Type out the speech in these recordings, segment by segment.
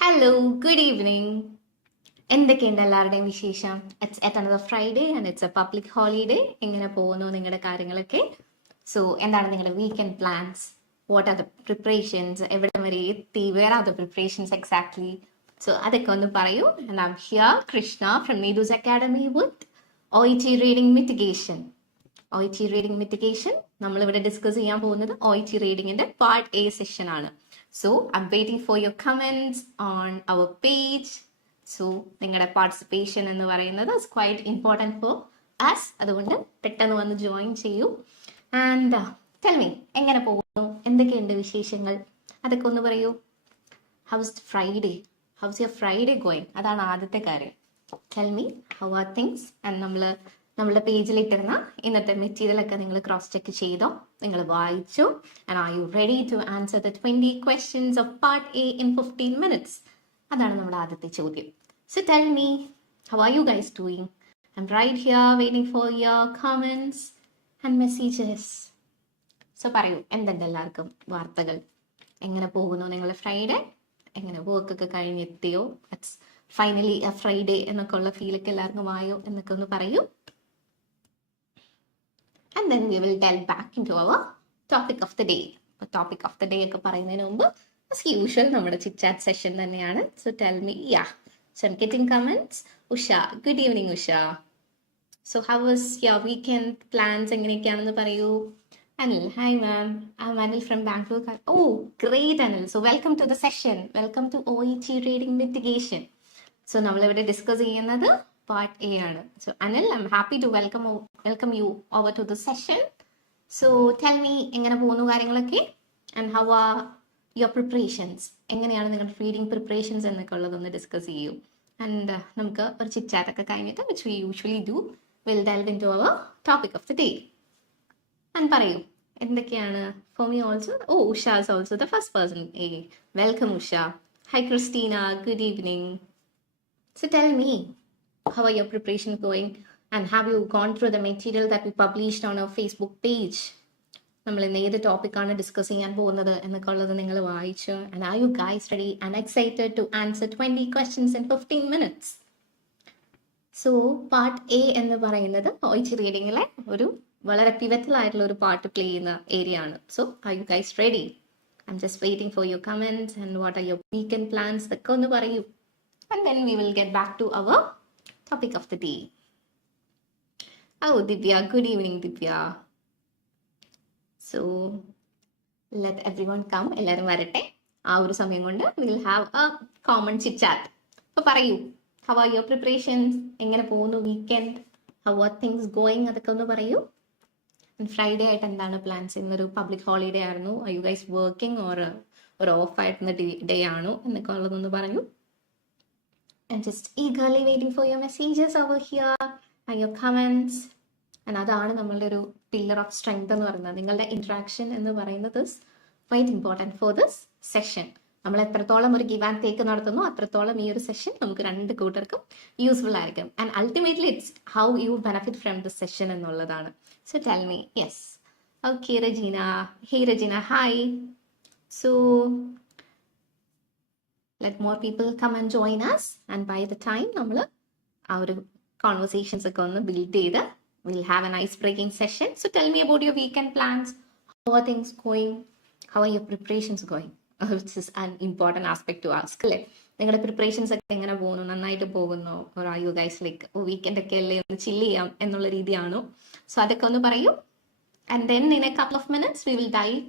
Hello, good evening. എന്തൊക്കെയുണ്ട് എല്ലാവരുടെയും വിശേഷം? It's at another Friday and it's a public holiday. എങ്ങനെ പോകുന്നു നിങ്ങളുടെ കാര്യങ്ങളൊക്കെ? So എന്താണ് നിങ്ങളുടെ weekend plans? What are the preparations? എവിടെ വരെ എത്തി? Where are the preparations exactly? So അതൊക്കെ ഒന്ന് പറയൂ. And I'm here, Krishna from Needu's Academy with OET Reading Mitigation. OET Reading Mitigation നമ്മളിവിടെ ഡിസ്കസ് ചെയ്യാൻ പോകുന്നത് OET റീഡിങ്ങിന്റെ പാർട്ട് A സെഷൻ ആണ്. So I'm waiting for your comments on our page. So നിങ്ങളുടെ പാർട്ടിസിപ്പേഷൻ എന്ന് പറയുന്നത് is quite important for us. അതുകൊണ്ട് പെട്ടെന്ന് വന്ന് ജോയിൻ ചെയ്യൂ. And tell me, എങ്ങനെ പോകുന്നു? എന്തൊക്കെയുണ്ട് വിശേഷങ്ങൾ? അതൊക്കെ ഒന്ന് പറയൂ. How's Friday? How's your Friday going? അതാണ് ആദ്യത്തെ കാര്യം. Tell me, how are things? And നമ്മളുടെ പേജിൽ ഇട്ടിരുന്ന ഇന്നത്തെ മെറ്റീരിയലൊക്കെ നിങ്ങൾ ക്രോസ് ചെക്ക് ചെയ്തോ? നിങ്ങൾ വായിച്ചോ? And are you ready to answer the 20 questions of part A in 15 minutes? അതാണ് നമ്മുടെ ആദ്യത്തെ ചോദ്യം. So tell me, how are you guys doing? I'm right here waiting for your comments and messages. So പറയൂ, എന്തുണ്ട് എല്ലാവർക്കും വാർത്തകൾ? എങ്ങനെ പോകുന്നു നിങ്ങളുടെ ഫ്രൈഡേ? എങ്ങനെ വർക്കൊക്കെ കഴിഞ്ഞെത്തിയോ? ഇറ്റ്സ് ഫൈനലി എ ഫ്രൈഡേ എന്നൊക്കെ ഉള്ള ഫീലൊക്കെ എല്ലാവർക്കും ആയോ എന്നൊക്കെ ഒന്ന് പറയൂ. And then we will delve back into our topic of the day. Topic of the day ഒക്കെ പറയുന്നതിന് മുമ്പ് as usual നമ്മുടെ chit chat session തന്നെയാണ്. So tell me, yeah. So I'm getting comments. Usha, good evening Usha. So how was your weekend plans? എങ്ങനെയൊക്കെയാണെന്ന് പറയൂ. Anil, hi ma'am. I'm Anil from Bangalore. Oh, great Anil. So welcome to the session. Welcome to OET Reading Mitigation. So നമ്മളിവിടെ ഡിസ്കസ് ചെയ്യുന്നത് part A ആണ്. So Anil, I'm happy to welcome you over to the session. So tell me, എങ്ങനെ പോകുന്നു കാര്യങ്ങളൊക്കെ? And how are your preparations? എങ്ങനെയാണ് നിങ്ങളുടെ reading preparations എന്നൊക്കെ ഉള്ളതൊന്ന് ഡിസ്കസ് ചെയ്യൂ. ആൻഡ് നമുക്ക് ഒരു ചിറ്റ് ചാറ്റ് ഒക്കെ കഴിഞ്ഞിട്ട് which we usually do, we'll delve into our topic of the day. And പറയൂ, എന്തൊക്കെയാണ്? For me also, oh, Usha is also the first person. Hey, welcome Usha. Hi Christina, good evening. So tell me, how are your preparations going? And have you gone through the material that we published on our Facebook page? നമ്മൾ ഇന്ന് ഏത് ടോപ്പിക്കാണ് ഡിസ്കസ് ചെയ്യാൻ പോകുന്നത് എന്നൊക്കെ ഉള്ളത് നിങ്ങൾ വായിച്ചു. And are you guys ready and excited to answer 20 questions in 15 minutes? So part A എന്ന് പറയുന്നത് OET റീഡിങ്ങിലെ ഒരു വളരെ പിവറ്റൽ ആയിട്ടുള്ള ഒരു പാർട്ട് പ്ലേ ചെയ്യുന്ന ഏരിയ ആണ്. So are you guys ready? I'm just waiting for your comments and what are your weekend plans? ഇതൊക്കെ ഒന്ന് പറയൂ. And then we will get back to our topic of the day. Oh, Divya, good evening, Divya. So, let everyone come. എല്ലാവരും വരട്ടെ. ആ ഒരു സമയം കൊണ്ട് we will have a common chit chat. അപ്പോൾ പറയൂ, how are your preparations? എങ്ങനെ പോകുന്നു weekend? How are things going? അതൊക്കെ ഒന്ന് പറയൂ. ഫ്രൈഡേ ആയിട്ട് എന്താണ് പ്ലാൻസ്? ഇന്നൊരു പബ്ലിക് ഹോളിഡേ ആയിരുന്നു. Are you guys working or ഒരു ഓഫ് ആയിട്ടുള്ള ഡേ ആണോ എന്നൊക്കെ ഉള്ളതൊന്ന് പറയൂ. And just eagerly waiting for your messages over here and your comments. And അതാണ് നമ്മളുടെ ഒരു പില്ലർ ഓഫ് സ്ട്രെങ്ത് എന്ന് പറയുന്നത്. നിങ്ങളുടെ ഇൻട്രാക്ഷൻ എന്ന് പറയുന്നത് is quite important for this session. നമ്മൾ എത്രത്തോളം ഒരു ഗിവ് ആൻഡ് ടേക്ക് നടത്തുന്നു അത്രത്തോളം ഈ ഒരു സെഷൻ നമുക്ക് രണ്ട് കൂട്ടർക്കും യൂസ്ഫുൾ ആയിരിക്കും. And ultimately it's how you benefit from this session എന്നുള്ളതാണ്. So tell me. Yes, okay Regina. Hey Regina, hi. So let more people come and join us, and by the time നമ്മൾ ആ ഒരു കോൺവെർസേഷൻസ് ഒക്കെ ഒന്ന് ബിൽഡ് ചെയ്ത് we'll have an ice breaking session. So tell me about your weekend plans. How are things going? How are your preparations going? Which is an important aspect to ask. അല്ലേ, നിങ്ങളുടെ പ്രിപ്പറേഷൻസ് ഒക്കെ എങ്ങനെ പോകുന്നു? നന്നായിട്ട് പോകുന്നു? or are you guys like weekend ഒക്കെ അല്ലേ ഒന്ന് ചില്ല് ചെയ്യാം എന്നുള്ള രീതിയാണോ? സോ അതൊക്കെ ഒന്ന് പറയൂ. And then in a couple of minutes we will dive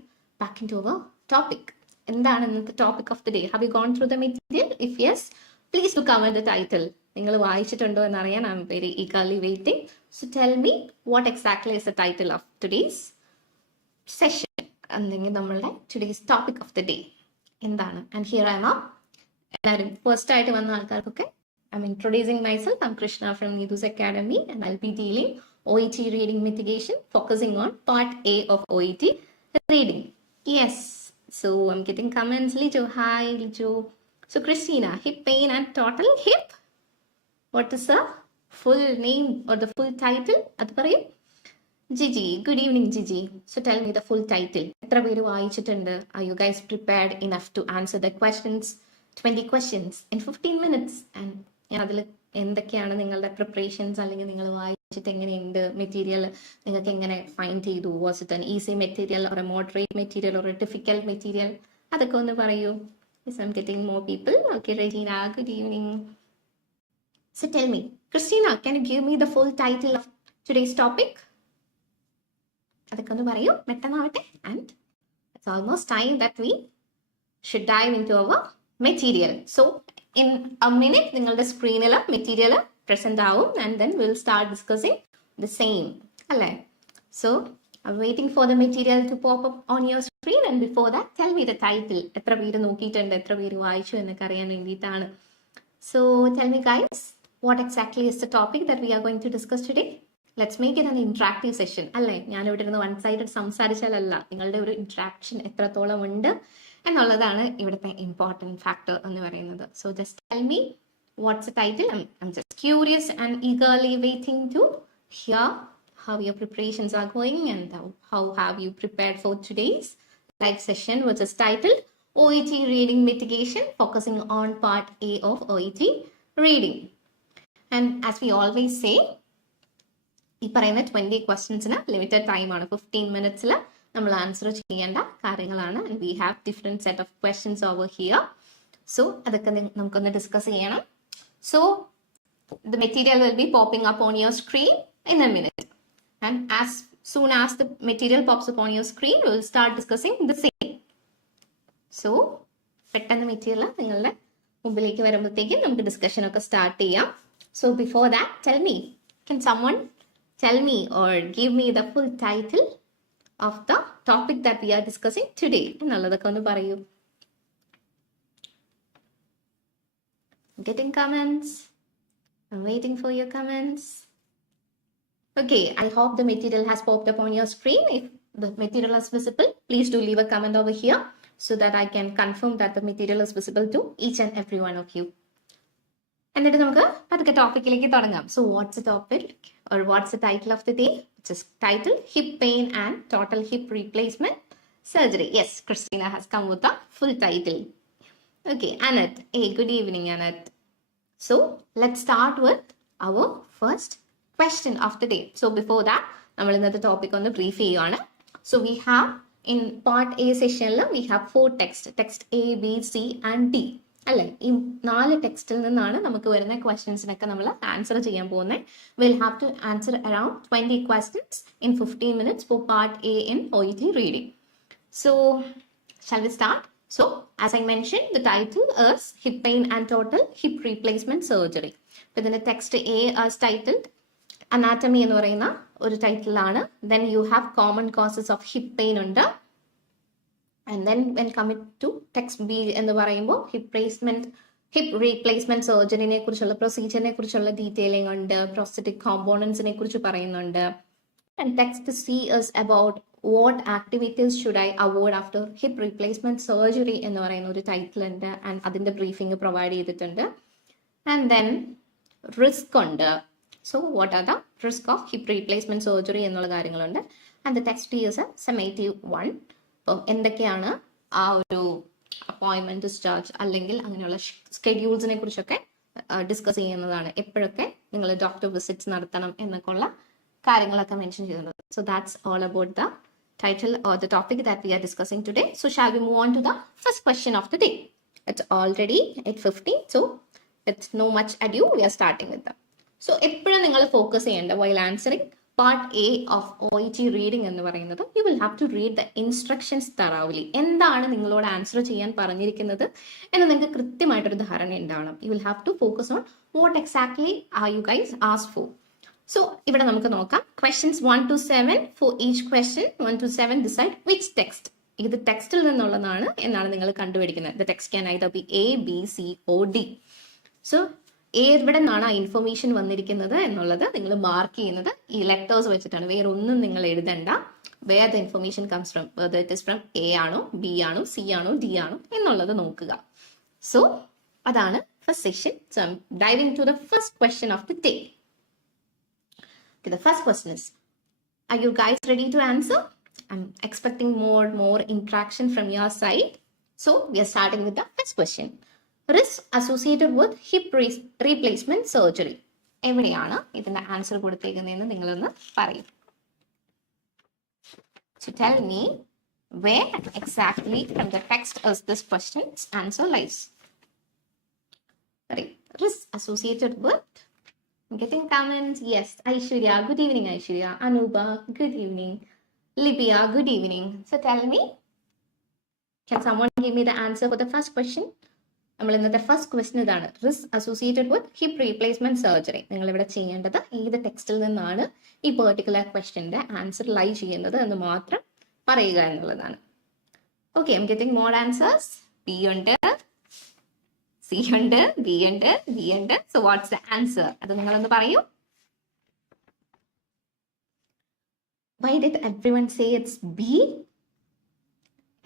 back into our topic. എന്താണ് ഇന്നത്തെ topic of the day? Have you gone through the material? If yes, please to comment the title. നിങ്ങൾ വായിച്ചിട്ടുണ്ടോ എന്നറിയാൻ I'm very eagerly waiting. So tell me, what exactly is the title of today's session? അല്ലെങ്കിൽ നമ്മളുടെ today's topic of the day എന്താണ്? And here I'm up. എല്ലാവരും first ആയിട്ട് വന്ന ആൾക്കാർക്കൊക്കെ I'm introducing myself. I'm Krishna from Neethu's academy and I will be dealing OET Reading Mitigation, focusing on part A of OET Reading. Yes. So I'm getting comments. Lijo, hi Lijo. So Christina, hip pain and total hip. What is the full name or the full title? അത് പറയൂ. Gigi, good evening, Gigi. So tell me the full title. എത്ര പേര് വായിച്ചിട്ടുണ്ട്? Are you guys prepared enough to answer the questions? 20 questions in 15 minutes. And അതിൽ എന്തൊക്കെയാണ് നിങ്ങളുടെ പ്രിപ്പറേഷൻസ്, അല്ലെങ്കിൽ നിങ്ങൾ വായിച്ചിട്ട് എങ്ങനെയുണ്ട്, മെറ്റീരിയൽ നിങ്ങൾക്ക് എങ്ങനെ ഫൈൻഡ് ചെയ്തു? Was it an easy material or a moderate material or a difficult material? അതൊക്കെ ഒന്ന് പറയൂ. Yes, I'm getting more people. Okay, Regina, good evening. So tell me, Christina, can you give me the full title of today's topic? അതൊക്കെ ഒന്ന് പറയൂ, പെട്ടെന്നാവട്ടെ. And it's almost time that we should dive into our material. So in a minute നിങ്ങളുടെ സ്ക്രീനിൽ material present ആവും, and then will start discussing the same, അല്ലേ? So I waiting for the material to pop up on your screen. And before that tell me the title. എത്ര പേര് നോക്കിയിട്ടുണ്ട്, എത്ര പേര് വായിച്ചു എന്നൊക്കെ അറിയാൻ വേണ്ടിയിട്ടാണ്. So tell me guys, what exactly is the topic that we are going to discuss today? Let's make it an interactive session, അല്ലേ? ഞാനിവിടെ ഇരുന്ന് വൺ സൈഡഡ് സംസാരിച്ചാലല്ല, നിങ്ങളുടെ ഒരു ഇന്ററാക്ഷൻ എത്രത്തോളം ഉണ്ട് എന്നുള്ളതാണ് ഇവിടുത്തെ ഇമ്പോർട്ടൻറ്റ് ഫാക്ടർ എന്ന് പറയുന്നത്. So just tell me what's the title. I'm just curious and eagerly waiting to hear how your preparations are going and how have you prepared for today's live session, which is titled OET Reading Mitigation, focusing on part A of OET Reading. And as we always say, ഈ പറയുന്ന 20 ക്വസ്റ്റ്യൻസിന് ലിമിറ്റഡ് ടൈമാണ്. 15 മിനിറ്റ്സിൽ നമ്മൾ ആൻസർ ചെയ്യേണ്ട കാര്യങ്ങളാണ്. We have different set of questions over here. So അതൊക്കെ നമുക്കൊന്ന് ഡിസ്കസ് ചെയ്യണം. So the material will be popping up on your screen in a minute. And as soon as the material pops up on your screen will start discussing the same. So പെട്ടെന്ന് മെറ്റീരിയൽ നിങ്ങളുടെ മുമ്പിലേക്ക് വരുമ്പോഴത്തേക്കും നമുക്ക് ഡിസ്കഷനൊക്കെ സ്റ്റാർട്ട് ചെയ്യാം. So before that, tell me, can someone tell me or give me the full title of the topic that we are discussing today? എന്നുള്ളതൊക്കെ ഒന്ന് പറയൂ. Getting comments? I'm waiting for your comments. Okay, I hope the material has popped up on your screen. If the material is visible, please do leave a comment over here so that I can confirm that the material is visible to each and every one of you. എന്നിട്ട് നമുക്ക് പതുക്കെ ടോപ്പിക്കിലേക്ക് തുടങ്ങാം. So what's a topic or what's a title of the day? Which is title hip pain and total hip replacement surgery. Yes, Christina has come with the full title. Okay, Annette. Good evening Annette. So let start with our first question of the day. So before that നമ്മൾ ഇന്നത്തെ topic ഒന്ന് brief ചെയ്യുവാണ്. So we have in part A സെഷനിൽ we have 4 text A, B, C and D, അല്ലേ? ഈ 4 ടെക്സ്റ്റിൽ നിന്നാണ് നമുക്ക് വരുന്ന ക്വസ്റ്റ്യൻസിനൊക്കെ നമ്മൾ ആൻസർ ചെയ്യാൻ പോകുന്നത്. Will have to answer around 20 questions in 15 minutes for part A in OET reading. So shall we start? So as I mention, the title is hip pain and total hip replacement surgery. ഇതിന്റെ text A as titled anatomy എന്ന് പറയുന്ന ഒരു ടൈറ്റിലാണ്. Then you have common causes of hip pain ഉണ്ട്. And then when coming to text B എന്ന് പറയുമ്പോൾ hip replacement സർജറിനെ കുറിച്ചുള്ള പ്രൊസീജിയറിനെ കുറിച്ചുള്ള ഡീറ്റെയിലിംഗ് ഉണ്ട്. പ്രോസ്തറ്റിക് കോമ്പോണൻസിനെ കുറിച്ച് പറയുന്നുണ്ട്. And text C is about what activities should I avoid after hip replacement surgery എന്ന് പറയുന്ന ഒരു ടൈറ്റിൽ ഉണ്ട്. ആൻഡ് അതിന്റെ ബ്രീഫിംഗ് പ്രൊവൈഡ് ചെയ്തിട്ടുണ്ട്. ആൻഡ് ദെൻ റിസ്ക് ഉണ്ട്. So what are the risk of hip replacement surgery എന്നുള്ള കാര്യങ്ങളുണ്ട്. And the text is a summative one. അപ്പം എന്തൊക്കെയാണ് ആ ഒരു അപ്പോയിൻമെന്റ്, ഡിസ്ചാർജ് അല്ലെങ്കിൽ അങ്ങനെയുള്ള സ്കെഡ്യൂൾസിനെ കുറിച്ചൊക്കെ ഡിസ്കസ് ചെയ്യുന്നതാണ്. എപ്പോഴൊക്കെ നിങ്ങൾ ഡോക്ടർ വിസിറ്റ്സ് നടത്തണം എന്നൊക്കെ ഉള്ള കാര്യങ്ങളൊക്കെ മെൻഷൻ ചെയ്യുന്നത്. So that's all about the title or the topic that we are discussing today. So shall we move on to the first question of the day. It's already 8:15. So with no much adieu we are starting with the. So എപ്പോഴും നിങ്ങൾ focus ചെയ്യേണ്ട while answering part A of OET reading എന്ന് പറയുന്നത്, you will have to read the instructions thoroughly. എന്താണ് നിങ്ങളോട് ആൻസർ ചെയ്യാൻ പറഞ്ഞിരിക്കുന്നത് എന്ന് നിങ്ങൾക്ക് കൃത്യമായിട്ടൊരു ധാരണ ഉണ്ടാവണം. You will have to focus on what exactly are you guys ask for. So ഇവിടെ നമുക്ക് നോക്കാം. Questions 1 to 7 for each question. 1 to 7 decide which text. ഇത് ടെക്സ്റ്റിൽ നിന്നുള്ളതാണ് എന്നാണ് നിങ്ങൾ കണ്ടുപിടിക്കുന്നത്. The text can either be A, B, C or D. So എവിടെ നിന്നാണ് ആ ഇൻഫർമേഷൻ വന്നിരിക്കുന്നത് എന്നുള്ളത് നിങ്ങൾ മാർക്ക് ചെയ്യുന്നത് ഈ ലെറ്റേഴ്സ് വെച്ചിട്ടാണ്. വേറെ ഒന്നും നിങ്ങൾ എഴുതണ്ട. Where the information comes from, whether it is from A ആണോ, B ആണോ, C ആണോ, D ആണോ എന്നുള്ളത് നോക്കുക. സോ അതാണ് first session. So I'm diving to the first question of the day. The first question is, Are you guys ready to answer? I'm expecting more interaction from your side. So we are starting with the first question. Risk associated with hip replacement surgery. എവിടെയാണ് ഇതിന്റെ ആൻസർ കൊടുത്തേക്കുന്നതെന്ന് നിങ്ങളൊന്ന് പറയും. So tell me where exactly from the text is this question's answer lies. Sorry, risk associated with. I'm getting comments. Yes, Aishwarya. Good evening, Aishwarya. Anuba. Good evening. Libya. Good evening. So tell me, can someone give me the answer for the first question? നമ്മൾ ഇന്നത്തെ first question ഇതാണ്. Risk associated with hip replacement surgery. നിങ്ങൾ ഇവിടെ ചെയ്യേണ്ടത് ഏത് ടെക്സ്റ്റിൽ നിന്നാണ് ഈ പെർട്ടിക്കുലർ ക്വസ്റ്റ്യന്റെ ആൻസർ ലൈ ചെയ്യുന്നത് എന്ന് മാത്രം പറയുക എന്നുള്ളതാണ്. Okay, I am getting more answers. B ഉണ്ട്, സി ഉണ്ട്, ബി ഉണ്ട്, ബി ഉണ്ട്. So what's the answer? അത് നിങ്ങളൊന്ന് പറയൂ. Why did everyone say it's B?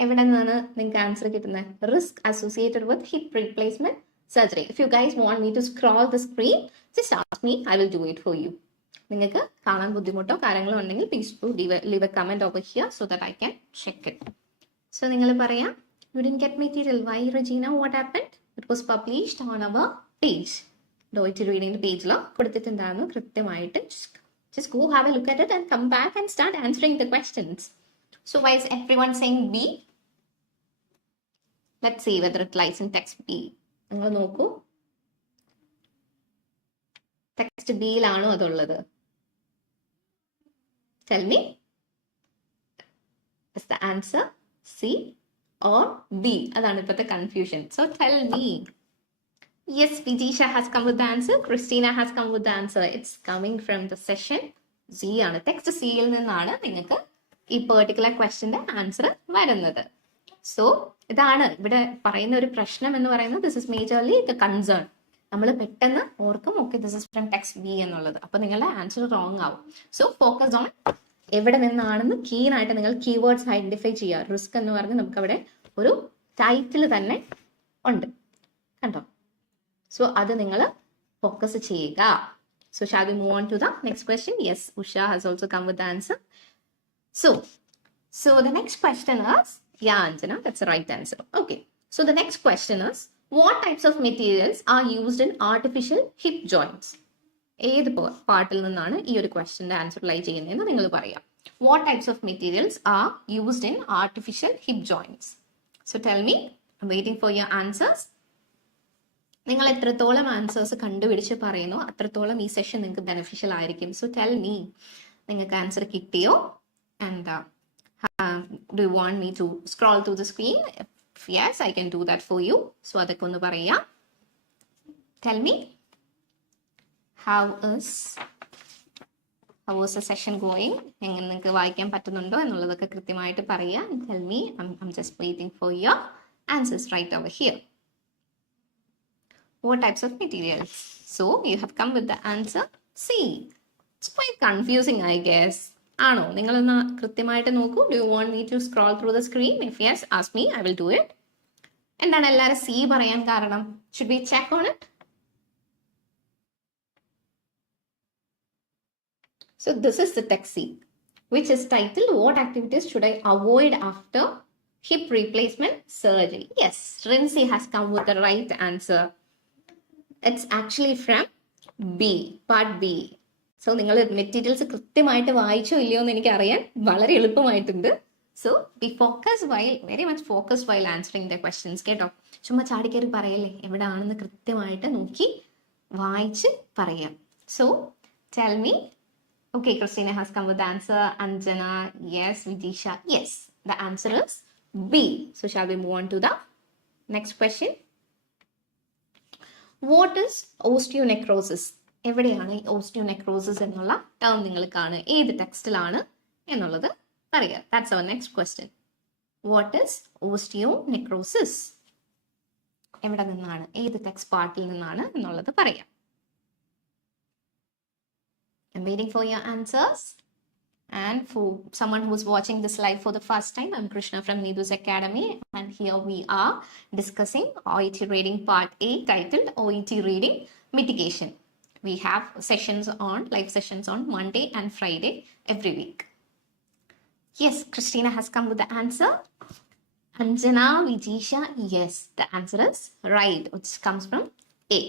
എവിടെ നിന്നാണ് നിങ്ങൾക്ക് ആൻസർ കിട്ടുന്നത്? Risk associated with hip replacement surgery. If you guys want me to scroll the screen, just ask me, I will do it for you. നിങ്ങൾക്ക് കാണാൻ ബുദ്ധിമുട്ടോ കാര്യങ്ങളോ ഉണ്ടെങ്കിൽ please to leave a comment over here so that I can check it. So നിങ്ങൾ പറയാം, you didn't get material. Why Regina? What happened? It was published on our page. OET reading പേജിൽ കൊടുത്തിട്ടുണ്ടായിരുന്നു കൃത്യമായിട്ട്. Just go have a look at it and come back and start answering the questions. So why is everyone saying B? Let's see whether it lies in text B. നിങ്ങൾ നോക്കൂ, ടെക്സ്റ്റ് ബിയിലാണോ അതുള്ളത്? Tell me. Is the answer C or B? അതാണ് ഇപ്പോഴത്തെ confusion. So tell me. Yes, Vidisha has come with the answer. Christina has come with the answer. It's coming from the session Z ആണ്. ടെക്സ്റ്റ് സിയിൽ നിന്നാണ് നിങ്ങൾക്ക് ഈ പെർട്ടിക്കുലർ ക്വസ്റ്റ്യന്റെ ആൻസർ വരുന്നത്. സോ ഇതാണ് ഇവിടെ പറയുന്ന ഒരു പ്രശ്നം എന്ന് പറയുന്നത്. This is majorly the concern. നമ്മൾ പെട്ടെന്ന് ഓർക്കും, okay this is from text B എന്നുള്ളത്. അപ്പൊ നിങ്ങളുടെ ആൻസർ റോങ് ആവും. സോ ഫോക്കസ് ഓൺ എവിടെ നിന്നാണെന്ന് കീൻ ആയിട്ട് നിങ്ങൾ കീവേഡ്സ് ഐഡന്റിഫൈ ചെയ്യുക. റിസ്ക് എന്ന് പറഞ്ഞ് നമുക്ക് അവിടെ ഒരു ടൈറ്റിൽ തന്നെ ഉണ്ട്, കണ്ടോ? സോ അത് നിങ്ങൾ ഫോക്കസ് ചെയ്യുക. So shall we move on to the next question? Yes, Usha has also come with the answer. So the next question is, yeah, Anjana, that's the right answer. Okay. So the next question is, what types of materials are used in artificial hip joints? ഏത് പാർട്ടിൽ നിന്നാണ് ഈ ഒരു ക്വസ്റ്റ്യന്റെ ആൻസർ ലൈ ചെയ്യുന്നതെന്ന് നിങ്ങൾ പറയാം. What types of materials are used in artificial hip joints? So tell me, I'm waiting for your answers. നിങ്ങൾ എത്രത്തോളം ആൻസേഴ്സ് കണ്ടുപിടിച്ച് പറയുന്നോ അത്രത്തോളം ഈ സെഷൻ നിങ്ങൾക്ക് ബെനിഫിഷ്യൽ ആയിരിക്കും. സോ ടെൽ മീ, നിങ്ങൾക്ക് ആൻസർ കിട്ടിയോ? And do you want me to scroll to the screen? If yes, I can do that for you. So അതൊക്കെ ഒന്ന് പറയാം. Tell me, how is the session going? എങ്ങനെ നിങ്ങൾക്ക് വായിക്കാൻ പറ്റുന്നുണ്ടോ എന്നുള്ളതൊക്കെ കൃത്യമായിട്ട് പറയാം. Tell me, I'm just waiting for your answers right over here. What types of materials? So you have come with the answer C. It's quite confusing, I guess. ആണോ? നിങ്ങളൊന്ന് കൃത്യമായിട്ട് നോക്കൂ. Do you want me to scroll through the screen? If yes, ask me. I will do it. എന്താണ് എല്ലാവരും C പറയാൻ കാരണം? Should we check on it? So this is the text C, which is titled, What activities should I avoid after hip replacement surgery? Yes, Rincy has come with the right answer. It's actually from B, part B. So നിങ്ങൾ materials കൃത്യമായിട്ട് വായിച്ചോ ഇല്ലയോ എന്ന് എനിക്ക് അറിയാൻ വളരെ എളുപ്പമായിട്ടുണ്ട്. So be focus very much focus while answering the questions. കേട്ടോ, ചുമ്മാ ചാടിക്കയറി പറയല്ലേ, എവിടെയാണെന്ന് കൃത്യമായിട്ട് നോക്കി വായിച്ച് പറയാം. So tell me. Okay, Christina has come with answer. Anjana, yes. Vidisha, yes. The answer is B. So shall we move on to the next question? What is osteonecrosis? എവിടെയാണ് ഈ osteonecrosis എന്നുള്ള ടേം നിങ്ങൾ കാണുക? ഏത് ടെക്സ്റ്റിലാണ് എന്നുള്ളത് അറിയാം. That's our next question. What is osteonecrosis? എവിടെ നിന്നാണ്, ഏത് ടെക്സ്റ്റ് പാർട്ടിൽ നിന്നാണ് എന്നുള്ളത് പറയാം. I'm waiting for your answers. And for someone who is watching this live for the first time, I'm Krishna from Needu's Academy, and here we are discussing OET Reading Part A, titled OET Reading Mitigation. We have live sessions on Monday and Friday every week. Yes, Christina has come with the answer. Anjana, Vijisha, yes, the answer is right, which comes from A.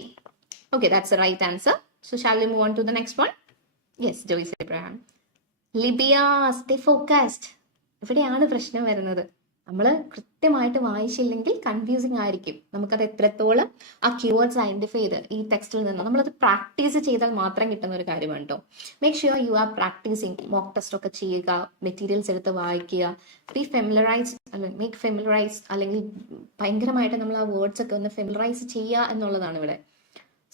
Okay, that's the right answer. So shall we move on to the next one? Yes, Joyce Abraham. Libya, stay focused. ഇവിടെയാണ് പ്രശ്നം വരുന്നത്. നമ്മൾ കൃത്യമായിട്ട് വായിച്ചില്ലെങ്കിൽ കൺഫ്യൂസിങ് ആയിരിക്കും. നമുക്കത് എത്രത്തോളം ആ കീവേഡ്സ് ഐഡന്റിഫൈ ചെയ്ത് ഈ ടെക്സ്റ്റിൽ നിന്ന് നമ്മളത് പ്രാക്ടീസ് ചെയ്താൽ മാത്രം കിട്ടുന്ന ഒരു കാര്യമാണ് കേട്ടോ. Make sure you are practising, mock test ഒക്കെ ചെയ്യുക, മെറ്റീരിയൽസ് എടുത്ത് വായിക്കുക, ബി ഫെമിലറൈസ് മേക്ക് ഫെമിലറൈസ്, അല്ലെങ്കിൽ ഭയങ്കരമായിട്ട് നമ്മൾ ആ വേർഡ്സ് ഒക്കെ ഒന്ന് ഫെമിലറൈസ് ചെയ്യുക എന്നുള്ളതാണ് ഇവിടെ.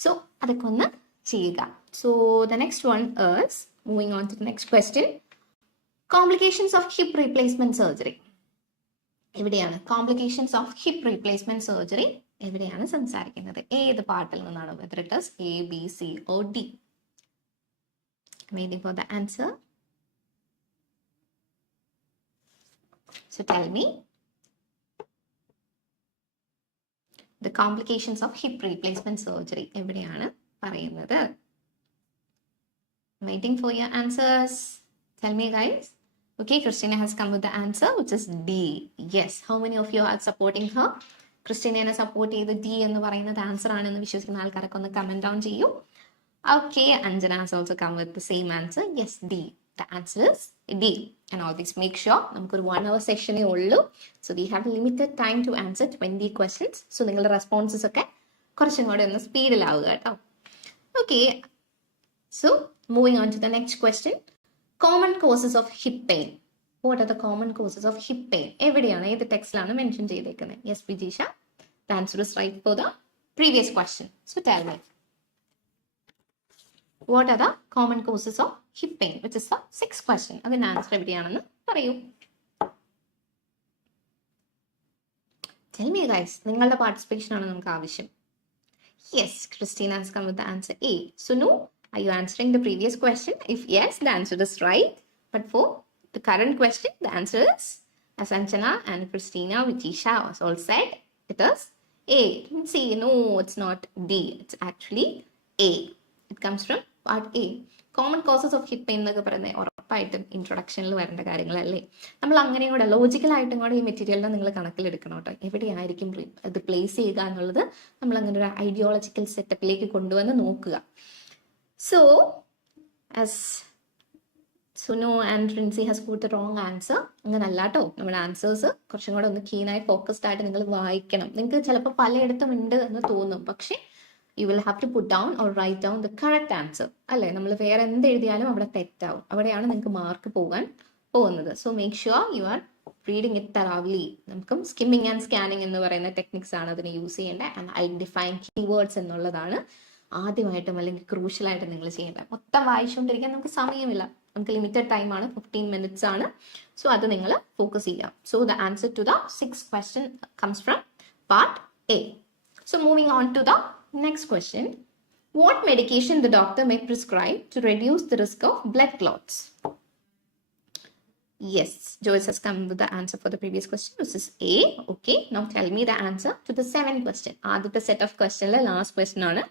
സോ അതൊക്കെ ഒന്ന് ചെയ്യുക. So the next one is moving on to the next question. Complications of hip replacement surgery. എവിടെയാണ് complications of hip replacement surgery എവിടെയാണ് സംസാരിക്കുന്നത്? ഏത് പാർട്ടിൽ നിന്നാണ്? Whether it is A, B, C or D? Waiting for the answer. So tell me. The complications of hip replacement surgery എവിടെയാണ് പറയുന്നത്? Waiting for your answers. Tell me, guys. Okay, Christina has come with the answer, which is D. Yes. How many of you are supporting her? Christina support ചെയ്ത് D എന്ന് പറയുന്നത് ആൻസർ ആണെന്ന് വിശ്വസിക്കുന്ന ആൾക്കാരൊക്കെ ഒന്ന് comment down ചെയ്യൂ. Okay, Anjana has also come with the same answer. Yes, D. The answer is D. And always make sure നമുക്കൊരു 1 hour സെഷനേ ഉള്ളൂ. So we have limited time to answer 20 questions. So നിങ്ങളുടെ റെസ്പോൺസസ് ഒക്കെ കുറച്ചും കൂടെ ഒന്ന് സ്പീഡിലാവുക കേട്ടോ. Okay. So moving on to the next question. Common causes of hip pain. What are the common causes of hip pain? എവിടെയാണ്, ഏത് ടെക്സ്റ്റിലാണ് മെൻഷൻ ചെയ്തേക്കുന്നത്? Yes, Vijisha. The answer is right for the previous question. So tell me. What are the common causes of hip pain? Which is the 6th question. അതിന്റെ ആൻസർ എവിടെയാണെന്ന് പറയൂ. Tell me, guys. നിങ്ങളുടെ പാർട്ടിസിപ്പേഷൻ ആണ് നമുക്ക് ആവശ്യം. Yes, Christina has come with the answer A. So no. Are you answering the previous question? If yes, the answer is right. But for the current question, the answer is, as Anjana and Christina, Vijisha has all said, it is A. See, no, it's not D. It's actually A. It comes from part A. Common causes of hip pain എന്നൊക്കെ പറയുന്നത് ഉറപ്പായിട്ടും ഇൻട്രൊഡക്ഷനിൽ വരേണ്ട കാര്യങ്ങളല്ലേ. നമ്മൾ അങ്ങനെയും കൂടെ ലോജിക്കലായിട്ടും കൂടെ ഈ മെറ്റീരിയലിനെ നിങ്ങൾ കണക്കിലെടുക്കണം കേട്ടോ. എവിടെയായിരിക്കും ഇത് പ്ലേസ് ചെയ്യുക എന്നുള്ളത് നമ്മൾ അങ്ങനെ ഒരു ഐഡിയോളജിക്കൽ സെറ്റപ്പിലേക്ക് കൊണ്ടുവന്ന് നോക്കുക. So, as Sunu and Rinzi has put the wrong answer, അങ്ങനല്ല കേട്ടോ. നമ്മുടെ ആൻസേഴ്സ് കുറച്ചും കൂടെ ഒന്ന് കീനായി ഫോക്കസ്ഡ് ആയിട്ട് നിങ്ങൾ വായിക്കണം. നിങ്ങൾക്ക് ചിലപ്പോൾ പലയിടത്തും ഉണ്ട് എന്ന് തോന്നും, പക്ഷേ you will have to put down or write down the correct answer. അല്ലേ, നമ്മൾ വേറെ എന്ത് എഴുതിയാലും അവിടെ തെറ്റാവും. അവിടെയാണ് നിങ്ങൾക്ക് മാർക്ക് പോകാൻ പോകുന്നത്. So make sure you are reading it thoroughly. നമുക്ക് സ്കിമ്മിങ് ആൻഡ് സ്കാനിങ് എന്ന് പറയുന്ന ടെക്നിക്സ് ആണ് അതിന് യൂസ് ചെയ്യേണ്ടത്. ആൻഡ് ഐഡന്റിഫൈങ് കീവേഡ്സ് എന്നുള്ളതാണ് ആദ്യമായിട്ടും അല്ലെങ്കിൽ ക്രൂഷ്യലായിട്ട് നിങ്ങൾ ചെയ്യേണ്ടത്. മൊത്തം വായിച്ചുകൊണ്ടിരിക്കാൻ നമുക്ക് സമയമില്ല. നമുക്ക് ലിമിറ്റഡ് ടൈമാണ്, 15 minutes ആണ്. സോ അത് നിങ്ങൾ ഫോക്കസ് ചെയ്യാം. So the answer to the 6th question comes from part A. So moving on to the next question. What medication the doctor may prescribe to reduce the risk of blood clots? Yes, Joyce has come with the answer for the previous question. This is A. Okay, now tell me the answer to the 7th question. The set of question la last question aanu.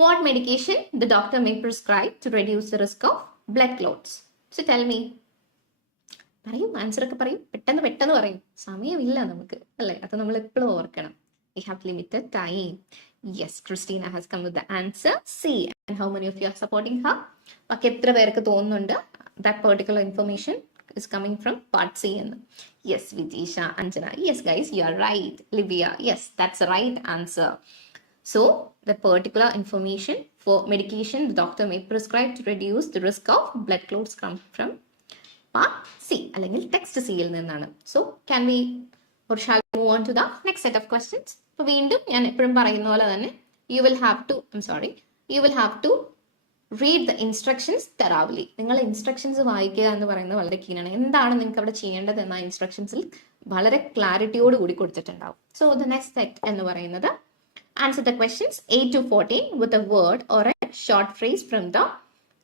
What medication the doctor may prescribe to reduce the risk of blood clots? So tell me. പറയൂ, ആൻസർ ഒക്കെ പറയൂ, പെട്ടെന്ന് പറയൂ. സമയമില്ല നമുക്ക് അല്ലേ, അത് നമ്മൾ എപ്പോഴും ഓർക്കണം. We have limited time. Yes, Christina has come with the answer C. And how many of you are supporting her? ബാക്കി എത്ര പേർക്ക് തോന്നുന്നുണ്ട് that particular information is coming from part C? Yes, Vijisha, Anjana. Yes, guys, you are right. Libya. Yes, that's the right answer. So, the particular information for medication the doctor may prescribe to reduce the risk of blood clots come from part C. അല്ലെങ്കിൽ ടെക്സ്റ്റ് സിയിൽ നിന്നാണ്. So, can we or shall we move on to the next set of questions? അപ്പോൾ വീണ്ടും ഞാൻ എപ്പോഴും പറയുന്ന പോലെ തന്നെ you will have to read the instructions thoroughly. നിങ്ങൾ ഇൻസ്ട്രക്ഷൻസ് വായിക്കുക എന്ന് പറയുന്നത് വളരെ കീനാണ്. എന്താണ് നിങ്ങൾക്ക് അവിടെ ചെയ്യേണ്ടത് എന്ന ഇൻസ്ട്രക്ഷൻസിൽ വളരെ ക്ലാരിറ്റിയോട് കൂടി കൊടുത്തിട്ടുണ്ടാവും. സോ ദ നെക്സ്റ്റ് സെറ്റ് എന്ന് പറയുന്നത് answer the questions 8 to 14 with a word or a short phrase from the